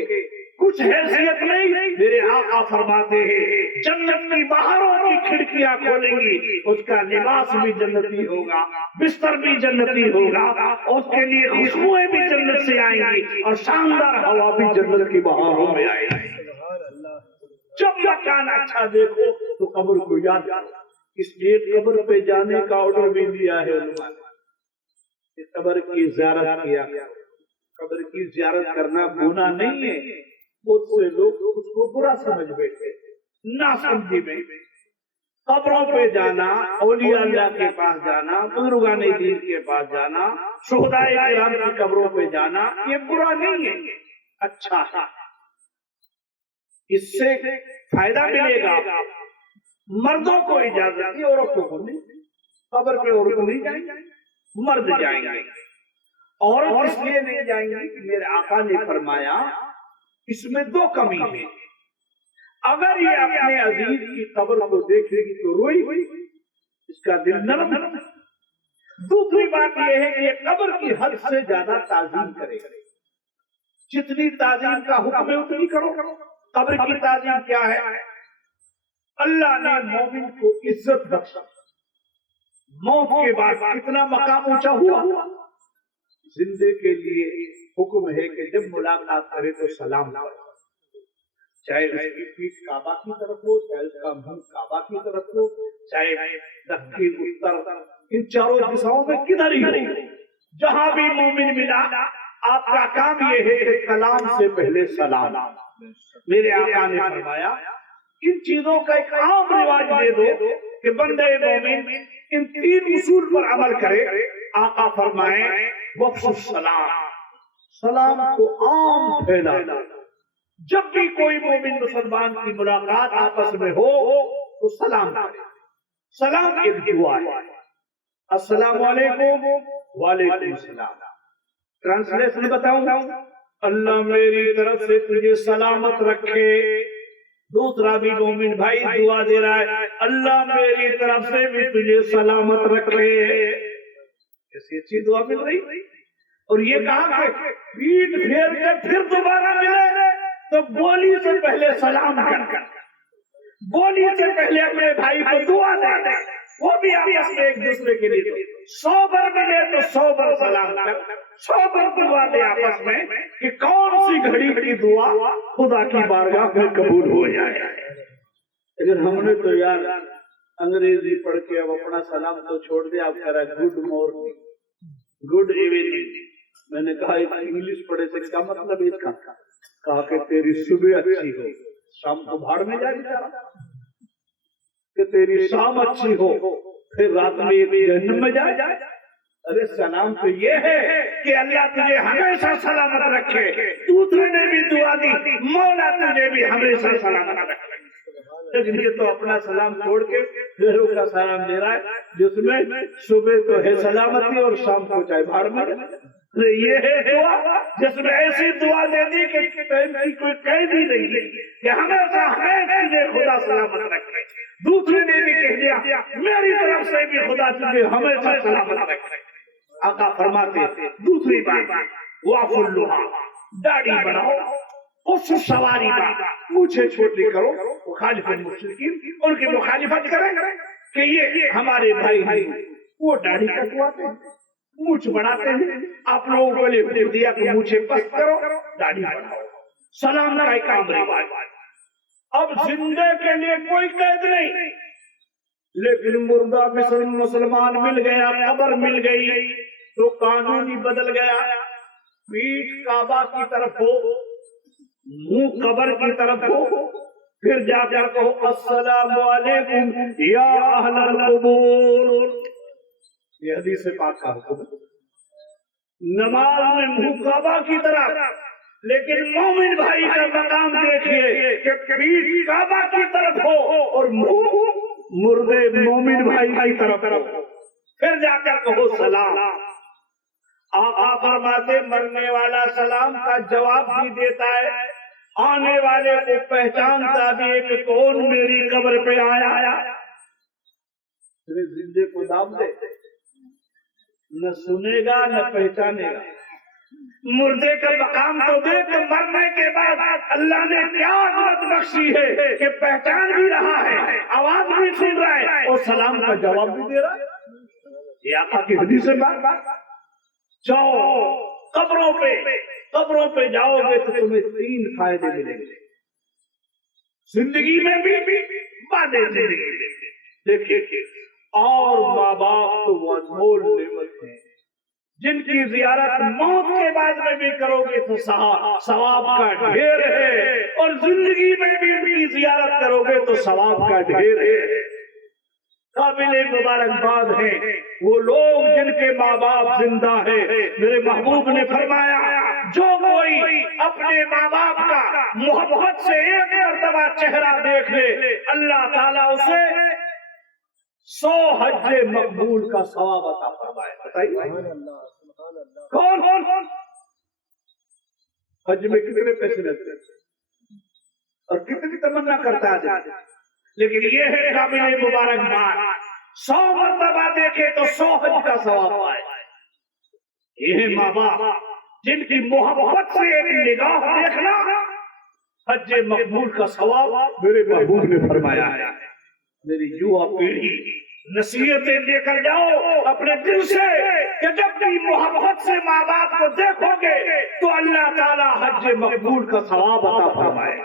کچھ حیثیت نہیں۔ میرے آقا فرماتے ہیں جنت کی باہروں کی کھڑکیاں کھولیں گی، اس کا لباس بھی جنتی ہوگا، بستر بھی جنتی ہوگا، اس کے لیے خوشبوئیں بھی جنت سے آئیں گی اور شاندار ہوا بھی جنت کی باہروں میں آئے گی۔ جب مکان اچھا دیکھو تو قبر کو یاد کرو، اس لیے قبر پہ جانے کا آرڈر بھی دیا ہے علماء نے، قبر کی زیارت کیا، قبر کی زیارت کرنا گناہ نہیں ہے، بہت سے لوگ اس کو برا سمجھ بیٹھے، نہ سمجھی میں، قبروں پہ جانا، اولیاء اللہ کے پاس جانا، بزرگان دین کے پاس جانا، شہداء کرام کی قبروں پہ جانا، یہ برا نہیں ہے، اچھا ہے، اس سے فائدہ ملے گا۔ مردوں کو اجازت ہے، عورتوں کو نہیں، قبر پہ عورت نہیں جائیں گے، مرد جائیں گے، عورت اس لیے نہیں جائیں گے کہ میرے آقا نے فرمایا اس میں 2 کمی ہیں، اگر یہ اپنے عزیز کی قبر کو دیکھے گی تو روئی ہوئی، اس کا دل نرم، دوسری بات یہ ہے کہ یہ قبر کی حد سے زیادہ تعظیم کرے گا، جتنی تعظیم کا حکم ہے اتنی کرو۔ قبر کی تعظیم کیا ہے؟ اللہ نے مومن کو عزت بخشا، موت کے بعد کتنا مقام اونچا ہوا، زندے کے لیے حکم ہے کہ جب ملاقات کرے تو سلام کرو، چاہے اس کی پیٹھ کعبہ کی طرف ہو، چاہے اس کا منہ کعبہ کی طرف ہو، چاہے دکن اتر، ان چاروں دشاؤں میں کدھر ہی ہو، جہاں بھی مومن ملا آپ کا کام یہ ہے کہ کلام سے پہلے سلام۔ میرے آقا نے فرمایا ان چیزوں کا ایک عام رواج دے دو کہ بندے مومن ان 3 اصول پر عمل کرے۔ آقا فرمائیں وفش السلام، سلام کو عام پھیلانا، جب بھی کوئی مومن مسلمان کی ملاقات آپس میں ہو تو سلام کرے۔ سلام ایک دعا ہے، السلام علیکم، وعلیکم السلام۔ ٹرانسلیشن بتاؤں، اللہ میری طرف سے تجھے سلامت رکھے. دوسرا بھی مومن بھائی دعا دے رہا ہے, اللہ میری طرف سے بھی تجھے سلامت رکھے. ایسی اچھی دعا مل رہی. اور یہ کہا کہ پیٹ پھیر کے پھر دوبارہ ملے تو بولی سے پہلے سلام کر, بولی سے پہلے اپنے بھائی کو دعا دے, وہ بھی آپس میں ایک دوسرے کے لیے 100 بار ملے تو 100 بار سلام کر, 100 بار دعا دے آپس میں کہ کون سی گھڑی کی دعا خدا کی بارگاہ میں قبول ہو جائے. لیکن ہم نے تو یار انگریزی پڑھ کے اب اپنا سلام تو چھوڑ دیا, اب کہہ رہا گڈ مارننگ, گڈ ایوننگ. میں نے کہا انگلش پڑھے سے کیا مطلب اس کا؟ کہا کہ تیری صبح اچھی ہو, شام کو بھاڑ میں جائے گا, کہ تیری شام اچھی ہو پھر رات میں جہنم میں جائے. ارے سلام تو یہ ہے کہ اللہ تجھے ہمیشہ سلامت رکھے. دوسرے نے بھی دعا دی, مولا تجھے بھی ہمیشہ سلامت رکھے. لیکن یہ تو اپنا سلام چھوڑ کے غیروں کا سلام دے رہا ہے, جس میں صبح تو ہے سلامتی اور شام کو چاہے بھاڑ میں. یہ ہے دعا جس میں ایسی دعا دے دی کہ کوئی قید ہی نہیں ہے کہ ہمیشہ تجھے خدا سلامت رکھے. دوسرے نے بھی کہہ دیا میری طرف سے بھی خدا تجھے ہمیشہ سلامت رکھے. آقا فرماتے دوسری بات, وافو اللحا, داڑھی بڑھاؤ, اس سواری بات مجھے چھوٹی کرو. مخالف المشرکین ان کی مخالفت کریں کہ یہ ہمارے بھائی ہیں, وہ داڑھی کٹواتے ہیں, مجھ بڑھاتے ہیں. آپ لوگوں کو لے دیا کہ مجھے پست کرو, داڑھی بڑھاؤ. سلام کا ایک عام رواج. اب زندے کے لیے کوئی قید نہیں, لیکن مردہ مسلمان مل گیا, قبر مل گئی تو قانون ہی بدل گیا. پیٹھ کعبہ کی طرف ہو, منہ قبر کی طرف ہو, پھر جا کر کہو السلام علیکم یا اہل القبور. یہ حدیث پاک کا حکم. نماز میں منہ کعبہ کی طرف, لیکن مومن بھائی کا مقام دیکھیے کہ پیٹھ کعبہ کی طرف ہو اور منہ مردے مومن بھائی کی طرف ہو. پھر جا کر کہو سلام. آقا فرماتے مرنے والا سلام کا جواب بھی دیتا ہے, آنے والے کو پہچانتا بھی ہے کہ کون میری قبر پہ آیا. زندے کو دام دے, نہ سنے گا نہ پہچانے گا. مردے کا مقام تو دے کہ مرنے کے بعد اللہ نے کیا عظمت بخشی ہے کہ پہچان بھی رہا ہے, آواز بھی سن رہا ہے اور سلام کا جواب بھی دے رہا ہے. یہ آقا کی حدیث ہے. بات جاؤ قبروں پہ جاؤ گے تو تمہیں 3 فائدے ملیں گے زندگی میں بھی بعد زندگی میں. دیکھیے, اور ماں باپ تو وہ انمول نعمت ہیں جن کی زیارت موت کے بعد میں بھی کرو گے تو ثواب کا ڈھیر ہے, اور زندگی میں بھی ان کی زیارت کرو گے تو ثواب کا ڈھیر ہے. قابل مبارکباد ہیں وہ لوگ جن کے ماں باپ زندہ ہیں. میرے محبوب نے فرمایا جو کوئی اپنے ماں باپ کا محبت سے ایک مرتبہ چہرہ دیکھ لے, اللہ تعالیٰ اسے 100 حج مقبول کا ثواب عطا فرمائے. بتائیے کون حج میں کتنے پیسے لگتے اور کتنی تمنا کرتا ہے, لیکن یہ ہے قابل مبارکباد 100 مرتبہ دیکھے تو 100 حج کا ثواب پائے. یہ ماں باپ جن کی محبت سے ایک نگاہ دیکھنا حج مقبول کا ثواب میرے محبوب نے فرمایا ہے. میری یووا پیڑھی نصیحتیں لے کر جاؤ اپنے دل سے کہ جب بھی محبت سے ماں باپ کو دیکھو گے تو اللہ تعالیٰ حج مقبول کا ثواب عطا فرمائے.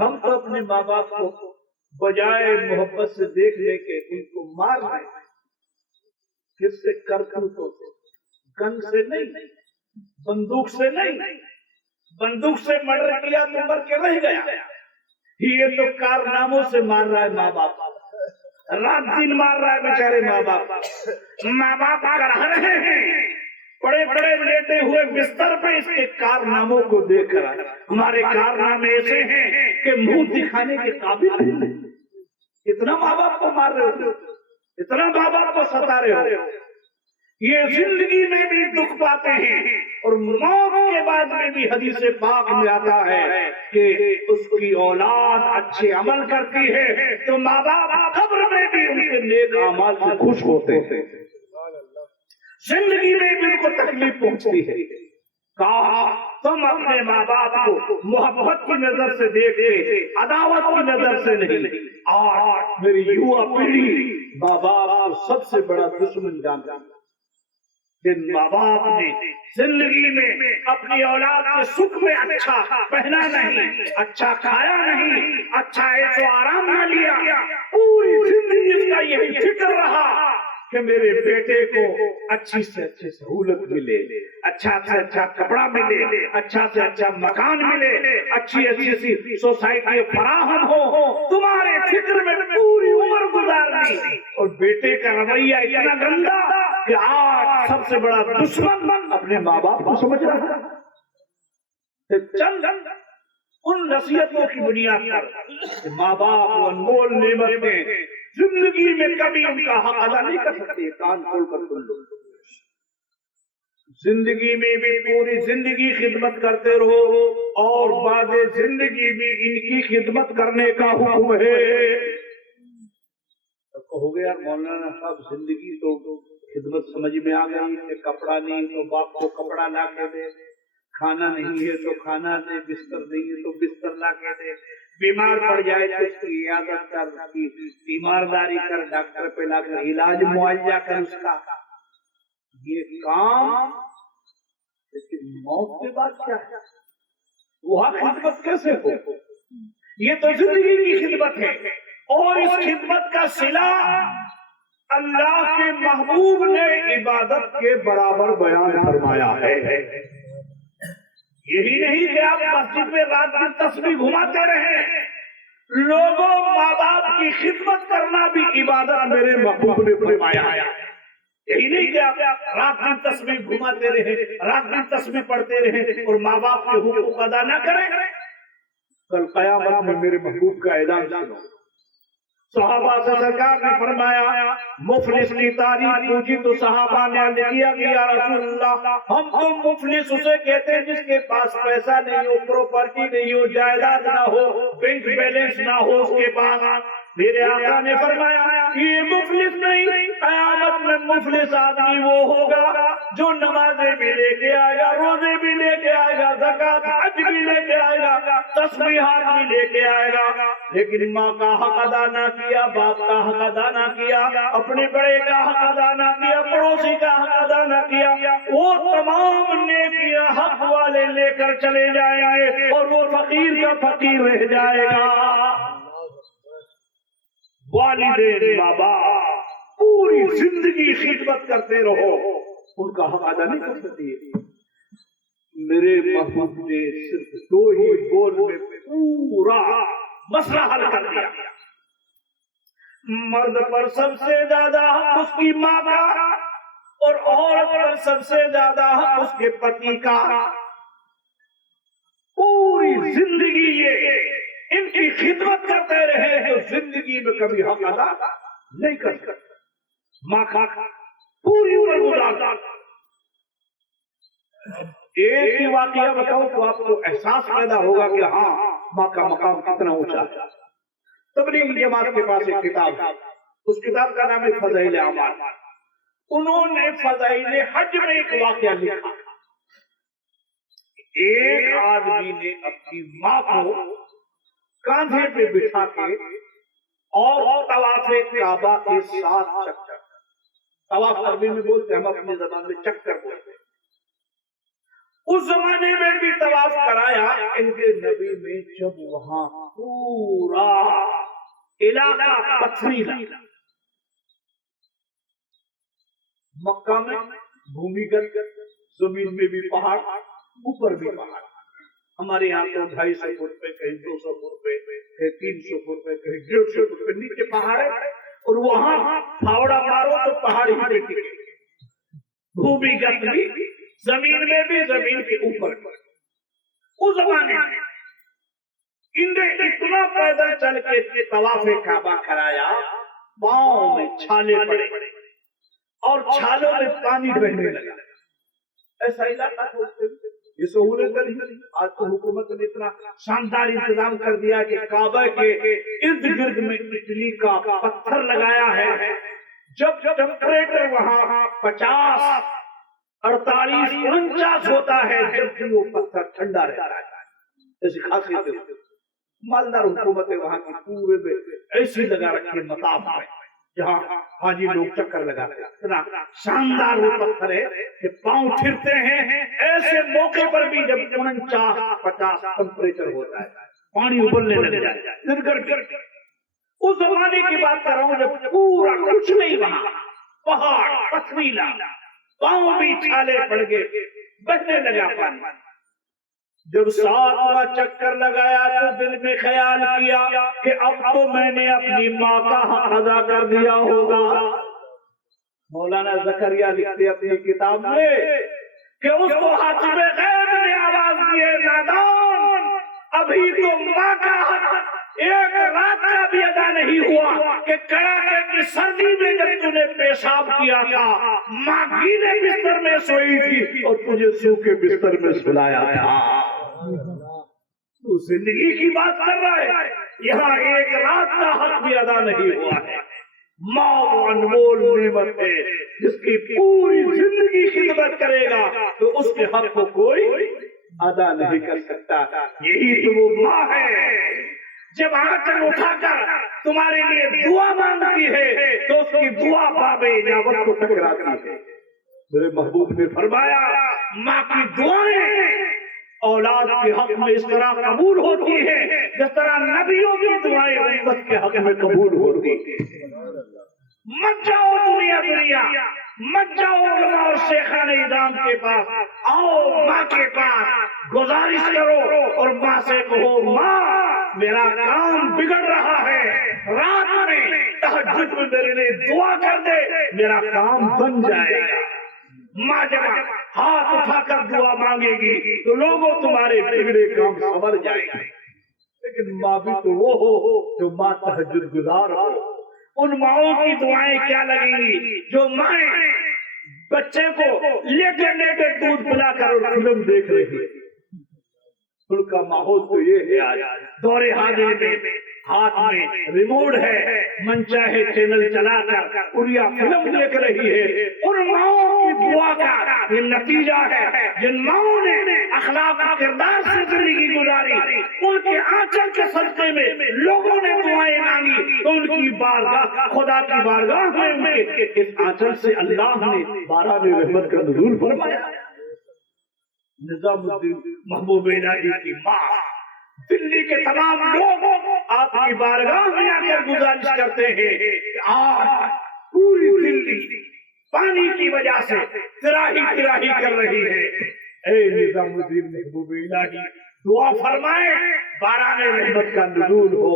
ہم تو اپنے ماں باپ کو بجائے محبت سے دیکھنے کے ان کو مار رہے ہیں. کس سے؟ کرتوتوں سے, گن سے نہیں, بندوق سے نہیں. بندوق سے مرڈر کیا تو مر کے رہ گیا, یہ تو کارناموں سے مار رہا ہے ماں باپ, رات دن مار رہا ہے بیچارے ماں باپ. ماں باپ کر رہے ہیں بڑے بڑے لیٹے ہوئے بستر پہ اس کے کارناموں کو دیکھ کر ہمارے کارنامے ایسے ہیں کہ منہ دکھانے کے قابل نہیں. اتنا ماں باپ کو مار رہے ہو, اتنا ماں باپ کو ستا رہے ہو. یہ زندگی میں بھی دکھ پاتے ہیں اور موت کے بعد میں بھی حدیث پاک میں آتا ہے کہ اس کی اولاد اچھے عمل کرتی ہے تو ماں باپ قبر میں بھی ان کے نیک اعمال سے خوش ہوتے ہیں، زندگی میں بھی ان کو تکلیف پہنچتی ہے۔ کہا تم اپنے ماں باپ کو محبت کی نظر سے دیکھتے، عداوت کی نظر سے نہیں۔ آج میری یوا پیڑھی ماں باپ کو سب سے بڑا دشمن جانتا ہے۔ جن ماں باپ نے زندگی میں اپنی اولاد کے سکھ میں اچھا پہنا نہیں، اچھا کھایا نہیں، اچھا عیش و آرام نہ لیا، پوری زندگی اس کا یہی فکر رہا کہ میرے بیٹے کو اچھی سے اچھی سہولت ملے، اچھا سے اچھا کپڑا ملے، اچھا سے اچھا مکان ملے، اچھی سی سوسائٹی فراہم ہو، تمہارے فکر میں پوری عمر گزارنی، اور بیٹے کا رویہ اتنا گندا کہ آج سب سے بڑا دشمن اپنے ماں باپ کو سمجھ رہا ہے۔ چند ان نصیحتوں کی بنیاد پر ماں باپ انمول نعمت میں زندگی میں کبھی ان کا حق ادا نہیں کر سکتے۔ کان کھول کر سن لو، زندگی میں بھی پوری زندگی خدمت کرتے رہو اور بعد زندگی میں ان کی خدمت کرنے کا حکم ہے۔ کہو گے یار مولانا صاحب زندگی تو خدمت سمجھ میں آ گئی، کپڑا نہیں تو باپ کو کپڑا لا کے دے، کھانا نہیں ہے تو کھانا دے، بستر نہیں ہے تو بستر لا کے دے، بیمار پڑ جائے تو اس کی عیادت کر، اس کی بیمارداری کر، ڈاکٹر پہ لا کر علاج معالجہ کر اس کا، یہ کام۔ لیکن موت کے بعد کیا ہے؟ وہاں خدمت کیسے ہو؟ یہ تو زندگی کی خدمت ہے، اور اس خدمت کا صلہ اللہ کے محبوب نے عبادت کے برابر بیان فرمایا ہے۔ یہی نہیں کہ آپ مسجد میں رات دن تسبیح گھماتے رہیں، لوگوں ماں باپ کی خدمت کرنا بھی عبادت میرے محبوب نے فرمایا ہے۔ یہی نہیں کہ آپ رات دن تسبیح گھماتے رہیں، رات دن تسبیح پڑھتے رہیں اور ماں باپ کے حقوق ادا نہ کریں۔ کل قیامت میں میرے محبوب کا اعلان سنو، صحابہ سے سرکار نے فرمایا، مفلس کی تعریف پوچھی تو صحابہ نے عرض کیا کہ یا رسول اللہ، ہم تو مفلس اسے کہتے ہیں جس کے پاس پیسہ نہیں ہو، پراپرٹی نہیں ہو، جائیداد نہ ہو، بینک بیلنس نہ ہو اس کے پاس۔ میرے آقا نے فرمایا یہ مفلس نہیں، قیامت میں مفلس آدمی وہ ہوگا جو نمازیں بھی لے کے آئے گا، روزے بھی لے کے آئے گا، زکات حج بھی لے کے آئے گا، تسبیحات بھی لے کے آئے گا، لیکن ماں کا حق ادا نہ کیا، باپ کا حق ادا نہ کیا، اپنے بڑے کا حق ادا نہ کیا، پڑوسی کا حق ادا نہ کیا، وہ تمام نیکیاں حق والے لے کر چلے جائیں گے اور وہ فقیر کا فقیر رہ جائے گا۔ والدین بابا پوری زندگی خدمت کرتے رہو، ان کا حق ادا نہیں کر سکتی۔ میرے محبوب نے صرف 2 ہی بول میں پورا مسئلہ حل کر دیا۔ مرد پر سب سے زیادہ حق اس کی ماں کا اور عورت پر سب سے زیادہ حق اس کے پتی کا۔ پوری زندگی یہ ان کی خدمت کرتے رہے جو زندگی میں کبھی حق ادا نہیں کر سکتے۔ ماں کا پوری عمر گزار، ایک ہی واقعہ بتاؤ تو آپ کو احساس پیدا ہوگا کہ ہاں ماں کا مقام کتنا اونچا ہے۔ تبلیغ جماعت کے پاس ایک کتاب ہے، اس کتاب کا نام ہے فضائل اعمال۔ انہوں نے فضائل حج میں ایک واقعہ لکھا، ایک آدمی نے اپنی ماں کو کاندھے پہ بٹھا کے اور طواف کعبہ کے ساتھ چکر، طواف عربی میں بولتے ہیں، ہم اپنی زبان میں چکر بولتے ہیں، اس زمانے میں بھی طواف کرایا ان کے نبی میں۔ جب وہاں پورا علاقہ پتھریلا، مکہ میں بھومیگت زمین میں بھی پہاڑ، اوپر بھی پہاڑ، ہمارے یہاں تو 250 فٹ پہ، کہیں 200 فٹ پہ، کہیں 300 فٹ پہ، کہیں 150 فٹ پہ نیچے پہاڑ ہے، اور وہاں پھاوڑا مارو تو پہاڑ ہی مٹی ہے، بھومیگت بھی، زمین میں بھی، زمین کے اوپر۔ اس زمانے میں انہیں اتنا پیدل چل کے طواف کعبہ کرایا، پاؤں میں چھالے پڑے اور چھالوں میں پانی بہنے لگا. ایسا علاقہ یہ سہولت نہیں. آج تو حکومت نے اتنا شاندار انتظام کر دیا کہ کعبہ کے ارد گرد میں اٹلی کا پتھر لگایا ہے. جب ٹمپریچر وہاں 50 48 49 ہوتا ہے جب بھی وہ پتھر ٹھنڈا رہتا ہے. ایسی خاصیت ہے. مالدار حکومت وہاں کی پورے میں ایسی لگا رکھی مطاف میں جہاں حاجی لوگ چکر لگاتے ہیں. اتنا شاندار وہ پتھر ہے کہ پاؤں پھرتے ہیں. ایسے موقع پر بھی جب 49-50 ٹمپریچر ہوتا ہے پانی ابلنے لگ جائے. اس زمانے کی بات کر رہا ہوں جب پورا کچھ نہیں وہاں, پہاڑ پتھریلا, پاؤں بھی چھالے پڑ گئے, بہنے لگا پانی. جب 7واں چکر لگایا تو دل میں خیال کیا کہ اب تو میں نے اپنی ماں کا حق ادا کر دیا ہوگا. مولانا زکریا لکھتے اپنی کتاب میں کہ اس کو حاتم غیب نے آواز دی, نادان ابھی تو ماں کا حق ایک رات کا بھی ادا نہیں ہوا کہ کڑاکے کی سردی میں جب تم نے پیشاب کیا تھا ماں گیلے بستر میں سوئی تھی اور تجھے سوکھے بستر میں سلایا تھا. تو زندگی کی بات کر رہا ہے, یہاں ایک رات کا حق بھی ادا نہیں ہوا ہے. ماں وہ انمول نعمت ہے جس کی پوری زندگی خدمت کرے گا تو اس کے حق کو کوئی ادا نہیں کر سکتا. یہی تو وہ ماں ہے جب آنچل اٹھا کر تمہارے لیے دعا مانگتی ہے تو اس کی دعا باب اجابت کو ٹکراتی ہے. میرے محبوب نے فرمایا ماں کی دعائیں اولاد کے حق میں اس طرح قبول ہوتی ہے جس طرح نبیوں کی دعائیں امت کے حق میں قبول ہوتی ہے. مت جاؤ دنیا, مت جاؤ علماء اور شیخان اعظام کے پاس, آؤ ماں کے پاس گزارش کرو اور ماں سے کہو ماں میرا کام بگڑ رہا ہے, رات میں تہجد میں میرے لیے دعا کر دے, میرا کام بن جائے گا. ماں جب ہاتھ اٹھا کر دعا مانگے گی تو لوگوں تمہارے بگڑے کام سنور جائے گا. لیکن ماں بھی تو وہ ہو جو ماں تہجد گزار ہو. ان ماؤں کی دعائیں کیا لگیں گی جو مائیں بچے کو لیٹے لیٹے دودھ پلا کر فلم دیکھ رہی ہے. ان کا ماحول تو یہ ہے آج دور حاضر میں ہاتھ میں ریموٹ ہے, من چاہے چینل چلا کر اڑیا فلم دیکھ رہی ہے. ان ماؤں کی دعا کا یہ نتیجہ ہے جن ماؤں نے اخلاق و کردار سے زندگی گزاری, ان کے آنچل کے صدقے میں لوگوں نے دعائیں مانگی تو ان کی بارگاہ خدا کی بارگاہ میں ان کے اس آنچل سے اللہ نے باران رحمت کا نزول فرمایا. نظام الدین محبوب الہی کی ماں دلی کے تمام لوگ آپ کی بارگاہ میں آ کر گزارش کرتے ہیں کہ آج پوری دلی پانی کی وجہ سے تراہی کر رہی ہے. اے نظام الدین محبوب الہی دعا فرمائے باران رحمت کا نزول ہو.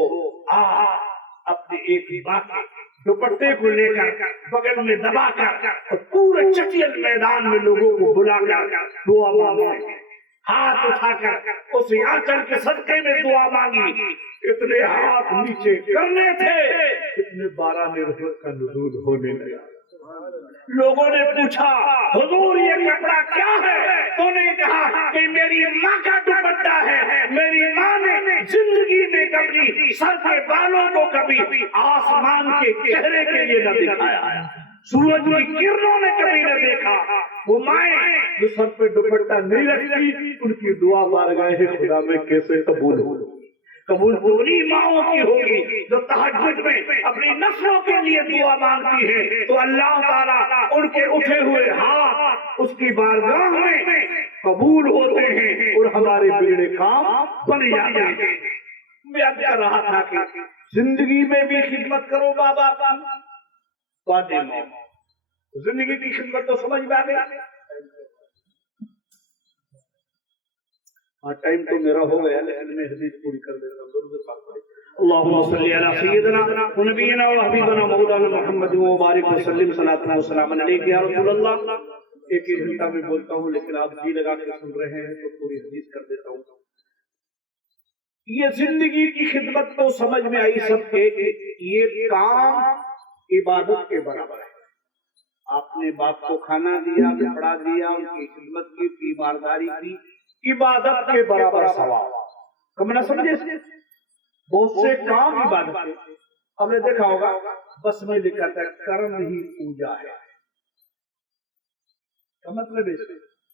اپنے ایک ماں کے دوپٹے کو لے کر بغل میں دبا کر اور پورے چٹیل میدان میں لوگوں کو بلا کر دعا مانگے, ہاتھ اٹھا کر اس آنچل کے صدقے میں دعا مانگی. اتنے ہاتھ نیچے کرنے تھے اتنے باران رحمت کا نزول ہونے لگا. لوگوں نے پوچھا حضور یہ کپڑا کیا ہے؟ تو نے کہا کہ میری ماں کا دوپٹہ ہے. میری ماں نے زندگی میں کبھی سر کے بالوں کو کبھی آسمان کے چہرے کے لیے نہ دکھایا, سورج کی کرنوں نے کبھی نہ دیکھا. وہ مائیں جو سر پہ دوپٹہ نہیں رکھتی ان کی دعا بارگاہ خدا میں کیسے قبول ہو؟ قبول انہی ماؤں کی ہوگی جو تہجد میں اپنی نسلوں کے لیے دعا مانگتی ہے تو اللہ تعالیٰ ان کے اٹھے ہوئے ہاتھ اس کی بارگاہ میں قبول ہوتے ہیں اور ہمارے بگڑے کام بن جاتے ہیں. میں اب کہہ رہا تھا کہ زندگی میں بھی خدمت کرو بابا کا, زندگی کی خدمت تو سمجھ میں آ گئی. ٹائم تو میرا ہو گیا لیکن میں حدیث پوری کر دیتا ہوں. اللهم صل على سيدنا ونبينا وحبيبنا مولانا محمد وبارك وسلم صلاة وسلام عليك يا رسول اللہ. ایک گھنٹہ میں بولتا ہوں لیکن آپ جی لگا کے سن رہے ہیں تو پوری حدیث کر دیتا ہوں. یہ زندگی کی خدمت تو سمجھ میں آئی سب کے, یہ کام عبادت کے برابر ہے. آپ نے باپ کو کھانا دیا، کپڑا دیا، ان کی خدمت کی، تیمارداری کی، عبادت کے برابر ثواب. کم نہ سمجھے، بہت سے کام عبادت کے. ہم نے دیکھا ہوگا بس میں لکھا تھا کرم ہی پوجا ہے. مطلب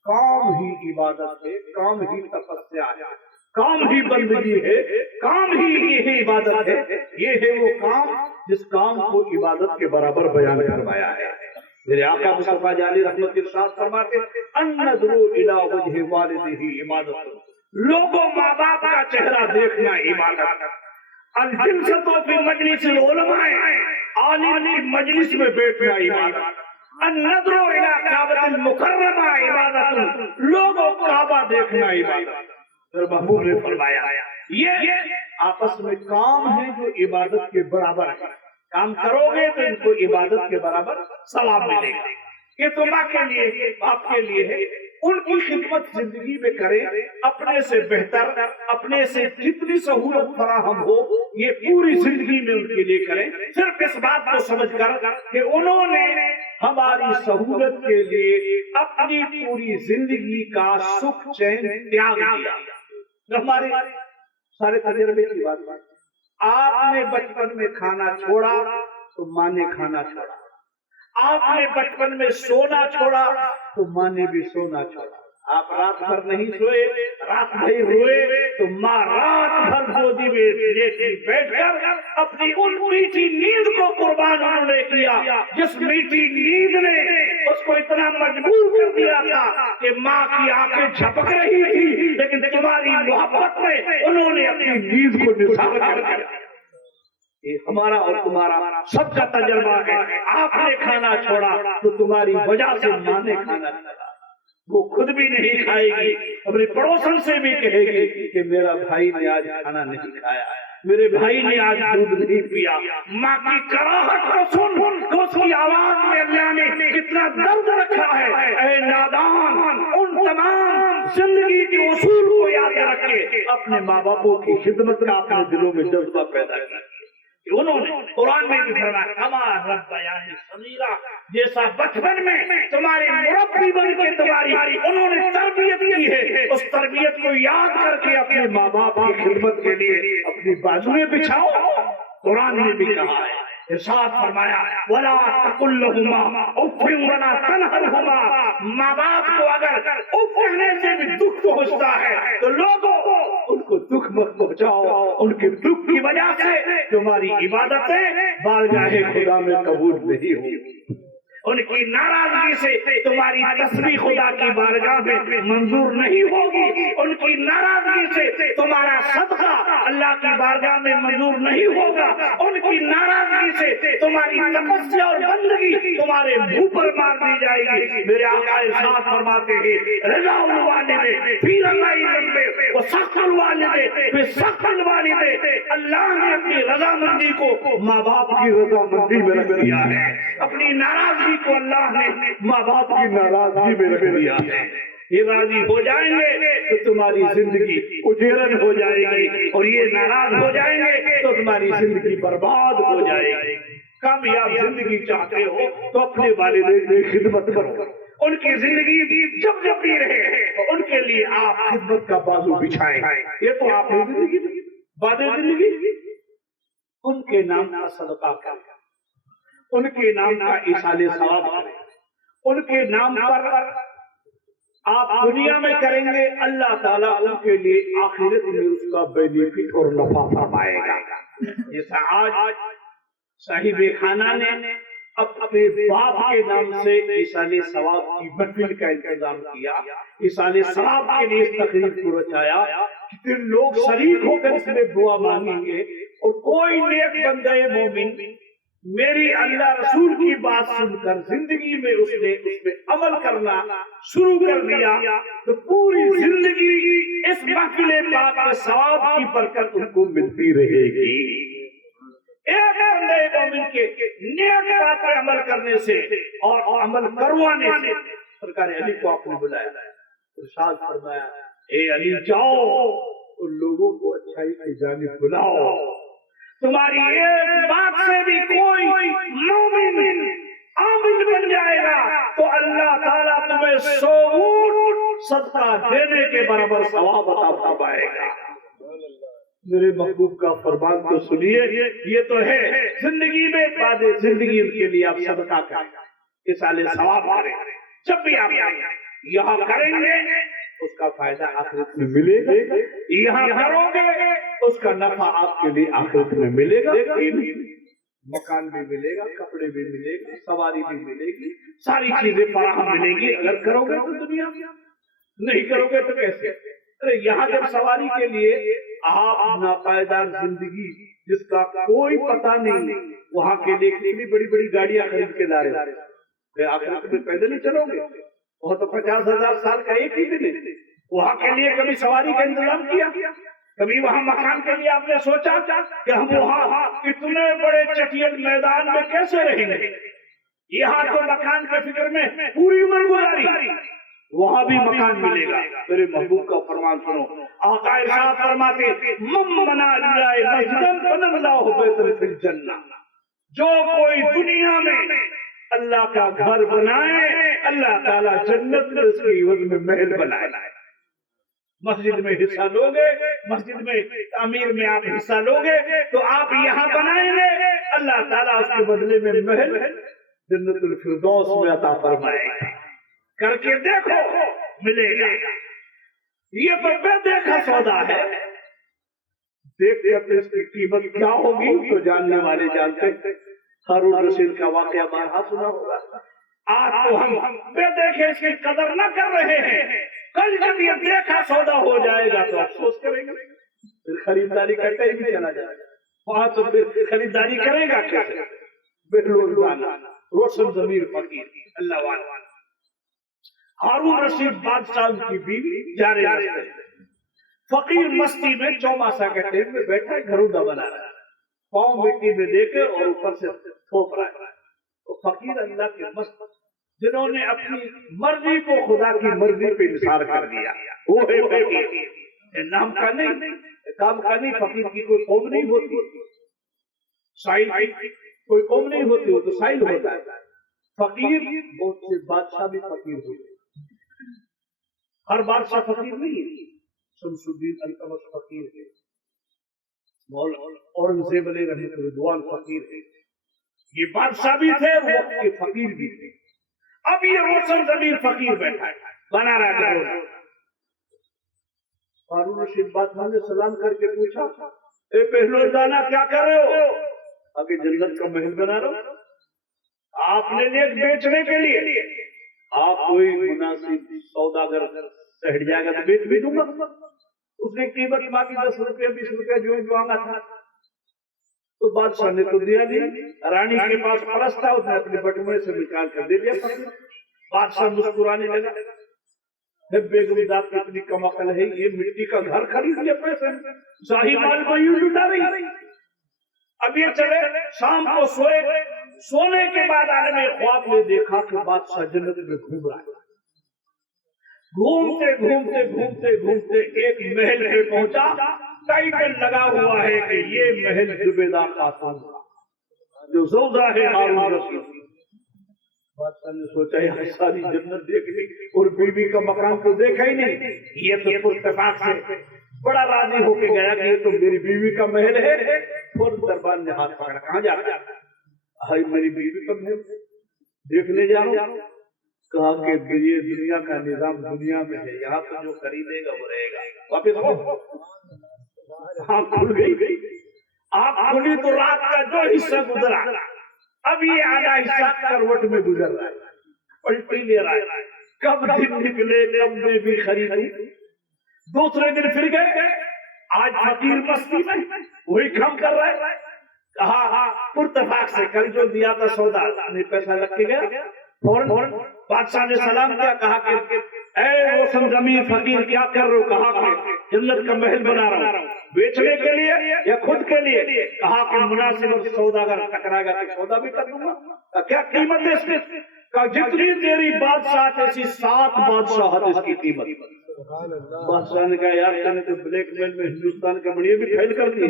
کام ہی عبادت ہے، کام ہی تپسیا ہے، کام ہی بندگی ہے، کام ہی یہ عبادت ہے. یہ ہے وہ کام جس کام کو عبادت کے برابر بیان کروایا ہے. میرے آقا مصطفیٰ جانی رحمت کے ساتھ فرماتے ان نظروا الی وجہ والدہ عبادت. لوگوں ماں باپ کا چہرہ دیکھنا عبادت. الجلسۃ فی مجلس العلماء، عالم کی مجلس میں بیٹھنا عبادت. النظر الی کعبۃ المکرمہ عبادت، لوگوں کعبہ دیکھنا عبادت. پھر محبوب نے فرمایا یہ آپس میں کام ہے جو عبادت کے برابر ہے. کام کرو گے تو ان کو عبادت کے برابر ثواب ملے گا. یہ تو ماں کے لیے ہے، باپ کے لیے ہے. ان کی خدمت زندگی میں کریں، اپنے سے بہتر، اپنے سے جتنی سہولت فراہم ہو یہ پوری زندگی میں ان کے لیے کریں. صرف اس بات کو سمجھ کر کہ انہوں نے ہماری سہولت کے لیے اپنی پوری زندگی کا سکھ چین تیاگ دیا. ہمارے سارے تجربے کی بات، آپ نے بچپن میں کھانا چھوڑا تو ماں نے کھانا چھوڑا. آپ نے بچپن میں سونا چھوڑا تو ماں نے بھی سونا چھوڑا. آپ رات بھر نہیں سوئے، رات بھر روئے تو ماں رات بھر گودی میں بیٹھ کر اپنی ان میٹھی نیند کو قربان انہوں نے کیا جس میٹھی نیند نے اس کو اتنا مجبور کر دیا تھا کہ ماں کی آنکھیں جھپک رہی تھی، لیکن تمہاری محبت میں انہوں نے اپنی نیند کو نثار کر دیا. یہ ہمارا اور تمہارا سب کا تجربہ ہے. آپ نے کھانا چھوڑا تو تمہاری وجہ سے ماں نے کھانا چھوڑا. وہ خود بھی نہیں کھائے گی، اپنے پڑوسن سے بھی کہے گی کہ میرا بھائی نے آج کھانا نہیں کھایا، میرے بھائی نے آج دودھ نہیں پیا. ماں کی کراہٹ کو سن تو اس کی آواز میں اللہ نے کتنا درد رکھا ہے. اے نادان، ان تمام زندگی کے اصول کو یاد رکھے اپنے ماں باپوں کی خدمت کا اپنے دلوں میں جذبہ پیدا کیا. انہوں نے قرآن میں بھی فرمایا کما ربیانی صغیرا، جیسا بچپن میں تمہارے مربی بن کے تمہاری انہوں نے تربیت کی ہے، اس تربیت کو یاد کر کے اپنے ماں باپ کی خدمت کے لیے اپنی بازویں بچھاؤ. قرآن نے بھی کہا ہے، ارشاد فرمایا وَلَا تَقُلْ لَهُمَا اُفٍّ وَلَا تَنْهَرْهُمَا. ماں باپ کو اگر اف کہنے سے بھی دکھ پہنچتا ہے تو لوگوں ان کو دکھ مت پہنچاؤ. ان کے دکھ کی وجہ سے تمہاری عبادتیں بارگاہ خدا میں قبول نہیں ہوگی. ان کی ناراضگی سے تمہاری تسبیح خدا کی بارگاہ میں منظور نہیں ہوگی. ان کی ناراضگی سے تمہارا صدقہ اللہ کی بارگاہ میں منظور نہیں ہوگا. ان کی ناراضگی سے تمہاری تپسیا اور بندگی تمہارے منہ پر مار دی جائے گی. میرے آقا ارشاد فرماتے ہیں رضا الوالد فی رضا الوالد و سخط الوالد فی سخط الوالد. اللہ نے اپنی رضامندی کو ماں باپ کی رضامندی میں رکھ دیا ہے، اپنی ناراضگی کو اللہ نے ماں باپ کی ناراضگی میں رکھ دیا ہے. یہ راضی ہو جائیں گے تو تمہاری زندگی اجیرن ہو جائے گی، اور یہ ناراض ہو جائیں گے تو تمہاری زندگی برباد ہو جائے گی. کامیاب زندگی چاہتے ہو تو اپنے والدین کی خدمت کرو. ان کی زندگی جب جب بھی رہے ان کے لیے آپ خدمت کا بازو بچھائیں. یہ تو آپ کی زندگی بعد زندگی ان کے نام کا صدقہ کریں، ان کے نام کا ایصال ثواب کریں. ان کے نام پر آپ دنیا میں کریں گے، اللہ تعالیٰ ان کے لیے آخرت میں اس کا بینیفٹ اور نفع فرمائے گا. جیسا آج صاحب خانہ نے اپنے باپ کے نام سے ایصال ثواب کی محفل کا انتظام کیا، ایصال ثواب کے لیے اس تقریب کو رچایا. کتنے لوگ شریک ہو کر اس میں دعا مانگیں گے، اور کوئی نیک بندہ مومن میری اللہ رسول کی بات سن کر زندگی میں اس نے عمل کرنا شروع کر دیا تو پوری زندگی اس محفل پاک کے ثواب کی برکت ان کو ملتی رہے گی. ایک بندے مومن کے نیک بات پر عمل کرنے سے اور عمل کروانے سے سرکار علی کو آپ نے بلایا، ارشاد فرمایا اے علی جاؤ ان لوگوں کو اچھائی کی جانب بلاؤ. تمہاری ایک بات سے بھی کوئی مومن عامل بن جائے گا تو اللہ تعالیٰ تمہیں 100 اونٹ صدقہ دینے کے برابر ثواب عطا فرمائے گا۔ میرے محبوب کا فرمان تو سنیے، یہ تو ہے زندگی میں، بعد زندگی کے لیے آپ صدقہ کریں، اس سالے ثواب کریں۔ جب بھی آپ یہاں کریں گے اس کا فائدہ آخرت میں ملے گا، یہاں کرو گے اس کا نفع آپ کے لیے آخرت میں ملے گا، مکان بھی ملے گا، کپڑے بھی ملے گا، سواری بھی ملے گی، ساری چیزیں فراہم ملے گی اگر کرو گے تو دنیا میں، نہیں کرو گے تو کیسے؟ ارے یہاں جب سواری کے لیے آپ ناپائیدار زندگی جس کا کوئی پتہ نہیں، وہاں کے لیے کتنی بڑی بڑی گاڑیاں خرید کے لا رہے ہیں، آخرت میں پیدل نہیں چلو گے، وہ تو 50,000 سال کا ایک ہی دن ہے، وہاں کے لیے کبھی سواری کا انتظام کیا؟ کبھی وہاں مکان کے لیے آپ نے سوچا کہ ہم وہاں اتنے بڑے چٹیل میدان میں کیسے رہیں گے؟ یہاں تو مکان کے فکر میں پوری عمر گزاری، وہاں بھی مکان ملے گا۔ میرے محبوب کا فرمان سنو، آقا ارشاد فرماتے من بنا للہ مسجدا بنى اللہ بیتا فی الجنہ، جو کوئی دنیا میں اللہ کا گھر بنائے اللہ تعالیٰ جنت میں اس کے عوض میں محل بنائے۔ مسجد میں حصہ لوگے، مسجد میں تعمیر میں آپ حصہ لوگے تو آپ یہاں بنائیں گے، اللہ تعالیٰ اس کے بدلے میں محل جنت الفردوس میں عطا فرمائے گا۔ کر کے دیکھو ملے گا، یہ تو بے دیکھا سودا ہے، دیکھ کر اس کی قیمت کیا ہوگی تو جاننے والے جانتے ہیں۔ ہارون رشید کا واقعہ بارہا سنا ہوگا، آج تو ہم بے دیکھے اس کی قدر نہ کر رہے ہیں، کل جب یہ دیکھا سودا ہو جائے گا تو افسوس کریں گے، پھر خریداری کرتے ہی بھی چلا جائے گا، وہاں تو پھر خریداری کرے گا کیسے؟ بہلوزانہ روشن ضمیر فقیر اللہ والا۔ ہارون رشید بادشاہ کی بیوی جا رہے ہیں، فقیر مستی میں چوماسا کے ٹیم میں بیٹھا گھرودہ بنا رہا ہے، پاؤں مٹی میں دے کے اور اوپر سے تھوپ رہا ہے۔ تو فقیر اللہ کے مست جنہوں نے اپنی مرضی کو خدا کی مرضی پہ انحصار کر دیا، وہ ہے فقیر، نام کا نہیں، کام کا نہیں۔ فقیر کی کوئی قوم نہیں ہوتی، سائل کوئی قوم نہیں ہوتی، وہ تو سائل ہوتا ہے۔ فقیر بہت سے بادشاہ بھی فقیر ہوتے، ہر بادشاہ فقیر نہیں ہے۔ شمس الدین التمش فقیر ہے، اورنگزیب علیہ رحمۃ رضوان فقیر ہے، یہ بادشاہ بھی تھے وقت کے فقیر بھی تھے۔ اب یہ روشن ضمیر فقیر بیٹھا ہے، بنا رہا ہے۔ ہارون رشید بادشاہ نے سلام کر کے پوچھا، اے پہلوانہ کیا کر رہے ہو؟ آگے جنت کا محل بنا رہا ہوں۔ آپ نے نیک بیچنے کے لیے، آپ کوئی مناسب سوداگر سہٹ جائے گا تو بیچ بھی دوں گا۔ اس نے قیمت باقی 10 روپے 20 روپے جو آنا تھا تو بادشاہ نے تو دیا نہیں، رانی کے پاس پرس تھا، اس نے اپنے بٹوے سے نکال کر دے دیا۔ بادشاہ مسکرانے لگا، بیگم ذات اتنی کم عقل ہے، یہ مٹی کا گھر خرید لیا پیسے، شاہی مال کو یوں لٹا رہی۔ اب یہ چلے شام کو سونے کے بعد عالم خواب نے دیکھا کہ بادشاہ جنت میں گھوم رہا ہے، گھومتے گھومتے گھومتے گھومتے ایک محل پہ پہنچا، ٹائٹل لگا ہوا ہے کہ یہ محل زبیدہ خاتون کا جو زوجہ ہے ہارون رشید۔ بادشاہ نے سوچا یہ ساری جنت دیکھ لی اور بیوی کا مکان تو دیکھا ہی نہیں، یہ تو اتفاق سے بڑا راضی ہو کے گیا کہ یہ تو میری بیوی کا محل ہے۔ اور دربار نے ہاتھ پکڑا، کہاں جا رہا ہے؟ بھائی میری بیوی کا محل دیکھنے جا رہا ہوں۔ کہا کہ یہ دنیا کا نظام دنیا میں ہے، یہاں تو جو خریدے گا وہ رہے گا۔ واپس آنکھ کھل گئی، آنکھ کھلی تو رات کا جو حصہ گزرا اب یہ آدھا حصہ کروٹ میں گزر رہا ہے، پلٹی لے رہا ہے، کب دن نکلے کب میں بھی خریدی۔ دوسرے دن پھر گئے، آج فقیر مستی میں وہی کام کر رہا ہے۔ کہا پرتفاق سے کل جو دیا تھا سودا پیسہ رکھ کے گیا، فوراً بادشاہ نے سلام کیا، کہا کہ اے روشن ضمیر فقیر کیا کر رہے ہو؟ کہا کہ جنت کا محل بنا رہا ہوں، بیچنے کے لیے یا خود کے لیے؟ کہا کہ مناسب سوداگر ٹکرائے گا تو سودا بھی کر دوں گا۔ کیا قیمت ہے اس کی؟ کہا جتنی تیری بادشاہ ایسی 7 بادشاہت اس کی قیمت۔ بادشاہ نے کہا یار تم نے تو بلیک میل میں ہندوستان کے بڑی بھی پھیل کر دی،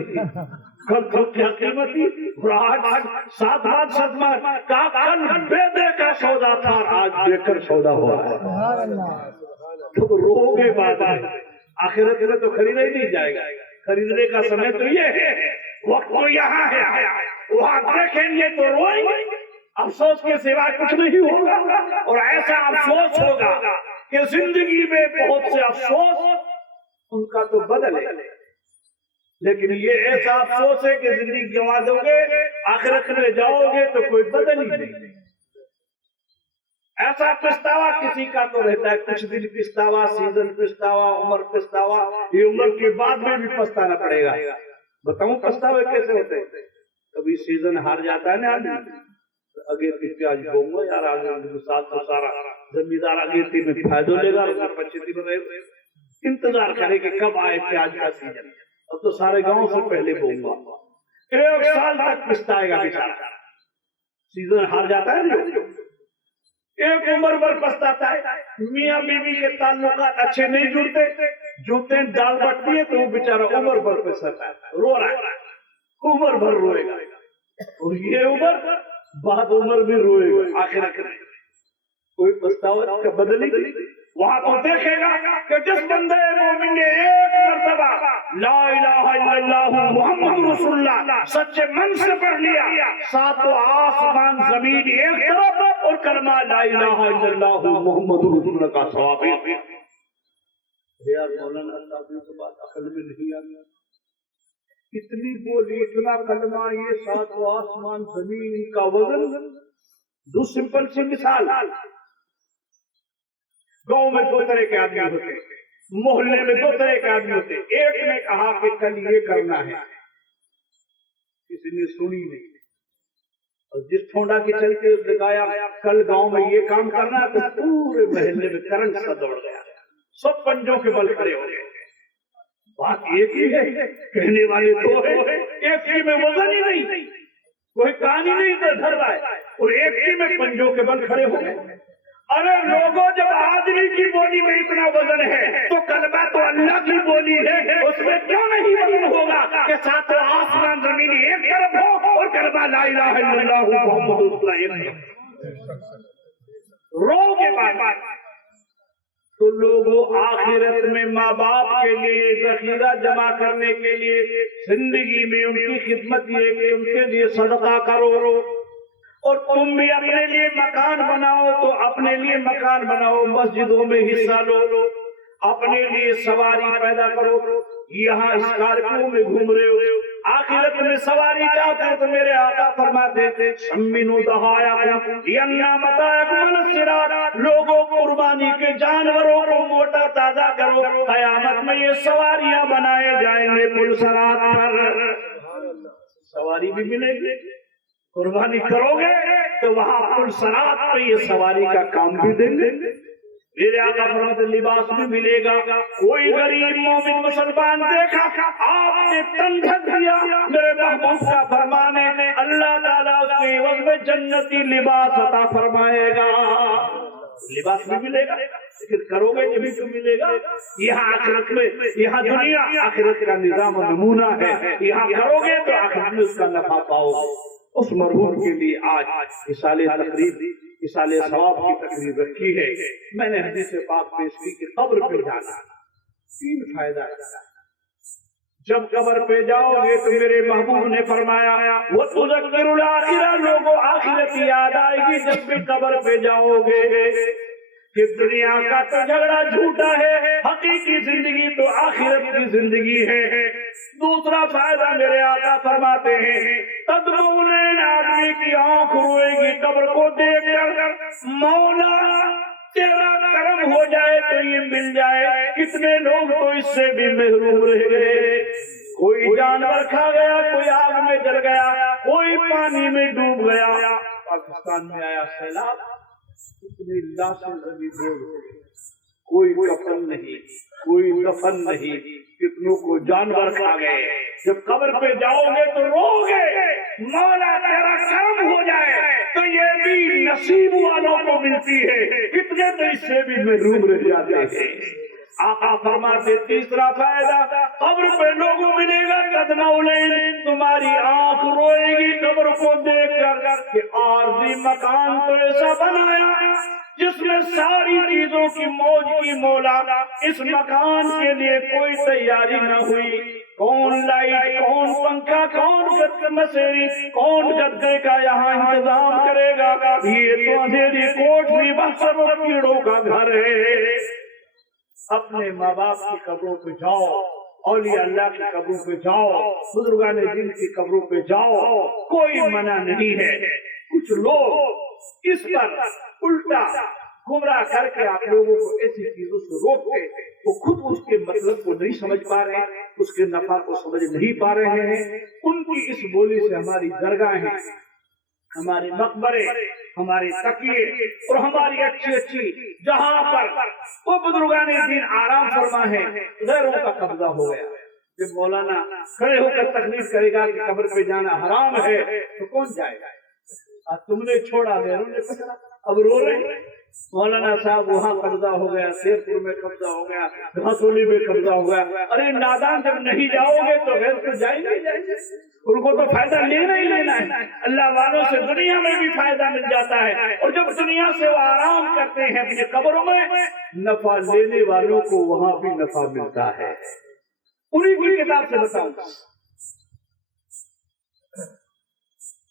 کل تو کیا قیمت تھی اور آج 7 بار صدمہ کا کل بے دے کا سودا تھا اور آج دے کر سودا ہوا ہے. تو رو گے بات آخرت میں تو خریدا ہی نہیں جائے گا. خریدنے کا سمے تو یہ ہے, وقت تو یہاں ہے, وہاں دیکھیں گے تو روئیں گے. افسوس کے سوا کچھ نہیں ہوگا, اور ایسا افسوس ہوگا کہ زندگی میں بہت سے افسوس ان کا تو بدل ہے, لیکن یہ ایسا افسوس ہے کہ زندگی گنوا دو گے, آخرت میں جاؤ گے تو کوئی بدل ہی نہیں. ایسا پچھتاوا کسی کا تو رہتا ہے, کچھ دن پچھتاوا, سیزن پچھتاوا, عمر پچھتاوا, یہ عمر کے بعد میں بھی پچھتانا پڑے گا. بتاؤں پچھتاوے کیسے ہوتے ہیں؟ کبھی سیزن ہار جاتا ہے نا آدمی, اگے تھی آج بہوں گا یار, آج سال تو سارا زمیندار اگے تھی میں فائدہ لے گا, 25 دن انتظار کرے کہ کب آئے پیاز کا سیزن. اب تو سارے گاؤں سے پہلے بہوں گا, 1 سال تک پچھتائے گا بیچارہ. سیزن ہار جاتا ہے نا, ایک عمر پر پچھتاتا ہے. میاں بیوی کے تعلقات اچھے نہیں جڑتے, جوتے ڈال بٹتی ہے تو وہ بیچارہ عمر پر پچھتاتا ہے, رو رہا ہے, عمر بھر روئے گا. اور یہ عمر بعد عمر بھی روئے گا. آخرت میں کوئی پچھتاوا کا بدل ہی نہیں. وہاں تو دیکھے گا کہ جس بندے مومن نے ایک مرتبہ لا الہ الا اللہ محمد رسول اللہ سچے من سے پڑھ لیا, 7 آسمان زمین ایک طرف اور کلمہ لا الہ الا اللہ محمد رسول اللہ کا ثواب ہے. یار مولانا صاحب کی بات عقل میں نہیں آتی, اتنی بولی, اتنا کلمہ, یہ 7 آسمان زمین کا وزن. دو سمپل سی مثال, گاؤں میں 2 طرح کے آدمی ہوتے, محلے میں 2 طرح کے آدمی ہوتے. ایک نے کہا کہ کل یہ کرنا ہے, کسی نے سنی نہیں, اور جس ٹھونڈا کے چلتے دکھایا کل گاؤں میں یہ کام کرنا ہے, تو پورے محلے میں کرنٹ سا دوڑ گیا, سب پنجوں کے بل کھڑے ہو گئے. بات ایک ہی ہے, کہنے والے 2 ہیں, ایک ہی میں وزن ہی نہیں, کوئی کہانی نہیں دھر رہا ہے, اور ایک ہی میں پنجوں کے بل کھڑے ہو گئے. ارے لوگوں, جب آدمی کی بولی میں اتنا وزن ہے تو کلمہ تو اللہ کی بولی ہے, اس میں کیوں نہیں وزن ہوگا کہ 7 آسمان زمین ایک طرف ہو اور کلمہ لا الہ الا اللہ محمد رسول اللہ ایک طرف. رو کے بعد تو لوگوں آخرت میں ماں باپ کے لیے ذخیرہ جمع کرنے کے لیے زندگی میں ان کی خدمت یہ کہ ان کے لیے صدقہ کرو, اور تم بھی اپنے لیے مکان بناؤ تو اپنے لیے مکان بناؤ, مسجدوں میں حصہ لو, اپنے لیے سواری پیدا کرو. یہاں اسکارپیو میں گھوم رہے ہو, آخرت میں سواری چاہتے ہو تو میرے آقا فرماتے تھے شمینو دہایا ینا متاعکم الصراط, لوگوں قربانی کے جانوروں کو موٹا تازہ کرو, قیامت میں یہ سواریاں بنائے جائیں گے پل صراط پر. سواری بھی ملے گی, قربانی کرو گے تو وہاں پل صراط پہ یہ سواری کا کام بھی دیں گے. میرے آقا فرماتے لباس بھی ملے گا. کوئی غریب مومن مسلمان دیکھا آپ نے تن ڈھک دیا, میرے محبوب کا فرمان ہے اللہ تعالیٰ اس کے عوض میں جنتی لباس عطا فرمائے گا. لباس بھی ملے گا, لیکن کرو گے جبھی تو ملے گا. یہاں آخرت میں, یہاں دنیا آخرت کا نظام و نمونہ ہے, یہاں کرو گے تو آخرت میں اس کا نفع پاؤ گے. اس مرحوم کے لیے آج اصال ثواب کی تقریب رکھی ہے. میں نے حدیث پاک پیش کی کہ قبر پہ جانا 3 فائدہ ہے. جب قبر پہ جاؤ گے تو میرے محبوب نے فرمایا وہ تذکر الآخرہ, لوگوں آخرت یاد آئے گی جب بھی قبر پہ جاؤ گے. کہ دنیا کا تو جھگڑا جھوٹا ہے, حقیقی زندگی تو آخرت کی زندگی ہے. دوسرا فائدہ میرے آقا فرماتے ہیں تدرون, آدمی کی آنکھ روئے گی قبر کو دیکھ کر, مولا تیرا کرم ہو جائے تو یہ مل جائے. کتنے لوگ تو اس سے بھی محروم رہ گئے, کوئی جانور کھا گیا, کوئی آگ میں جل گیا, کوئی پانی میں ڈوب گیا. پاکستان میں آیا سیلاب, اتنی لاشیں زمین ہو گئی, کوئی کفن نہیں, کوئی دفن نہیں, کتنوں کو جانور کھا گئے. جب قبر پہ جاؤ گے تو رو گے مولا تیرا کرم ہو جائے تو یہ بھی نصیب والوں کو ملتی ہے, کتنے تو اس سے بھی محروم رہ جاتے ہیں. آقا فرماتے تیسرا فائدہ قبر پہ لوگوں ملے گا قدمولین، تمہاری آنکھ روئے گی قبر کو دیکھ کر کہ عارضی مکان تو ایسا بنایا جس میں ساری چیزوں کی موج کی مولا، اس مکان کے لیے کوئی تیاری نہ ہوئی، کون لائٹ، کون پنکھا، کون گد مسیری، کون گدے کا یہاں انتظام کرے گا؟ یہ تو اندھیری کوٹری بخشر و کیڑوں کا گھر ہے۔ اپنے ماں باپ کی قبروں پہ جاؤ، اولیاء اللہ کی قبروں پہ جاؤ، بزرگان دین کی قبروں پہ جاؤ، کوئی منع نہیں ہے۔ کچھ لوگ اس پر الٹا گمراہ کر کے آپ لوگوں کو ایسی چیزوں سے روکتے، وہ خود اس کے مطلب کو نہیں سمجھ پا رہے ہیں، اس کے نفع کو سمجھ نہیں پا رہے ہیں۔ ان کی اس بولی سے ہماری درگاہیں، ہمارے مقبرے، ہمارے تکیے اور ہماری اچھی جہاں پر وہ بزرگان دین آرام فرما ہے، غیروں کا قبضہ ہو گیا۔ جب مولانا کھڑے ہو کر تقریر کرے گا کہ قبر پہ جانا حرام ہے تو کون جائے گا؟ تم نے چھوڑا، غیروں نے پکڑا، اب رو رہے ہیں۔ مولانا صاحب وہاں قبضہ ہو گیا، شیر پور میں قبضہ ہو گیا، گھاسولی میں قبضہ ہو گیا۔ ارے نادان، جب نہیں جاؤ گے تو غیر تو جائیں گے، ان کو تو فائدہ لینا ہی لینا ہے۔ اللہ والوں سے دنیا میں بھی فائدہ مل جاتا ہے، اور جب دنیا سے وہ آرام کرتے ہیں اپنی قبروں میں، نفع لینے والوں کو وہاں بھی نفع ملتا ہے۔ انہیں کی کتاب سے بتاؤں،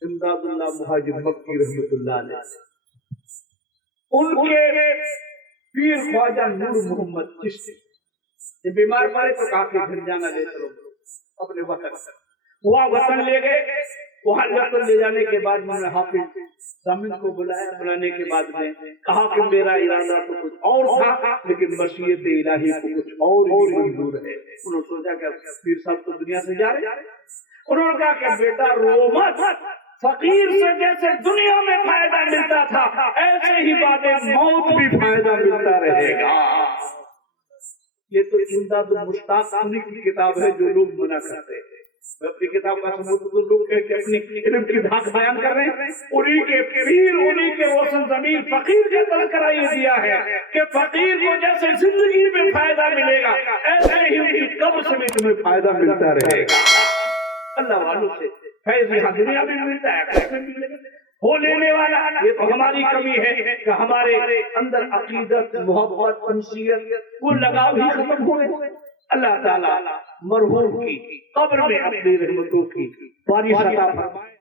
امداد اللہ مہاجر مکی رحمۃ اللہ علیہ، ان کے پیر خواجہ نور محمد چشتی یہ بیمار پڑے تو کہا کہ گھر جانا لے چلو اپنے وطن۔ وہاں وطن لے گئے، وہاں وطن لے جانے کے بعد انہوں نے حافظ سامن کو بلایا، بلانے کے بعد میں کہا کہ میرا ارادہ تو کچھ اور تھا، لیکن مشیت الہی کو کچھ اور ہی منظور ہے۔ انہوں نے سوچا کہ پیر صاحب تو دنیا سے جا رہے، انہوں نے کہا کہ بیٹا رو مت، فقیر سے جیسے دنیا میں فائدہ ملتا تھا ایسے ہی بعد موت بھی فائدہ ملتا رہے گا۔ یہ تو امداد المشتاق کی کتاب ہے جو لوگ منع کرتے ہیں۔ اپنی کتاب کا ثبوت لوگ کہ اپنی علم کی دھاک بیان کر رہے ہیں، انہی کے پیر، انہی کے روشن ضمیر فقیر کے تذکرہ یہ دیا ہے کہ فقیر کو جیسے زندگی میں فائدہ ملے گا ایسے ہی ان کی قبر سے بھی تمہیں فائدہ ملتا رہے گا۔ اللہ والوں سے فیض یہاں دنیا میں ملتا ہے، ہو لینے والا۔ یہ تو ہماری کمی ہے کہ ہمارے اندر عقیدت، محبت، انسیت وہ لگاؤ ہی ختم ہو گئے۔ اللہ تعالیٰ مرحوم کی قبر میں اپنی رحمتوں کی بارش عطا فرمائے۔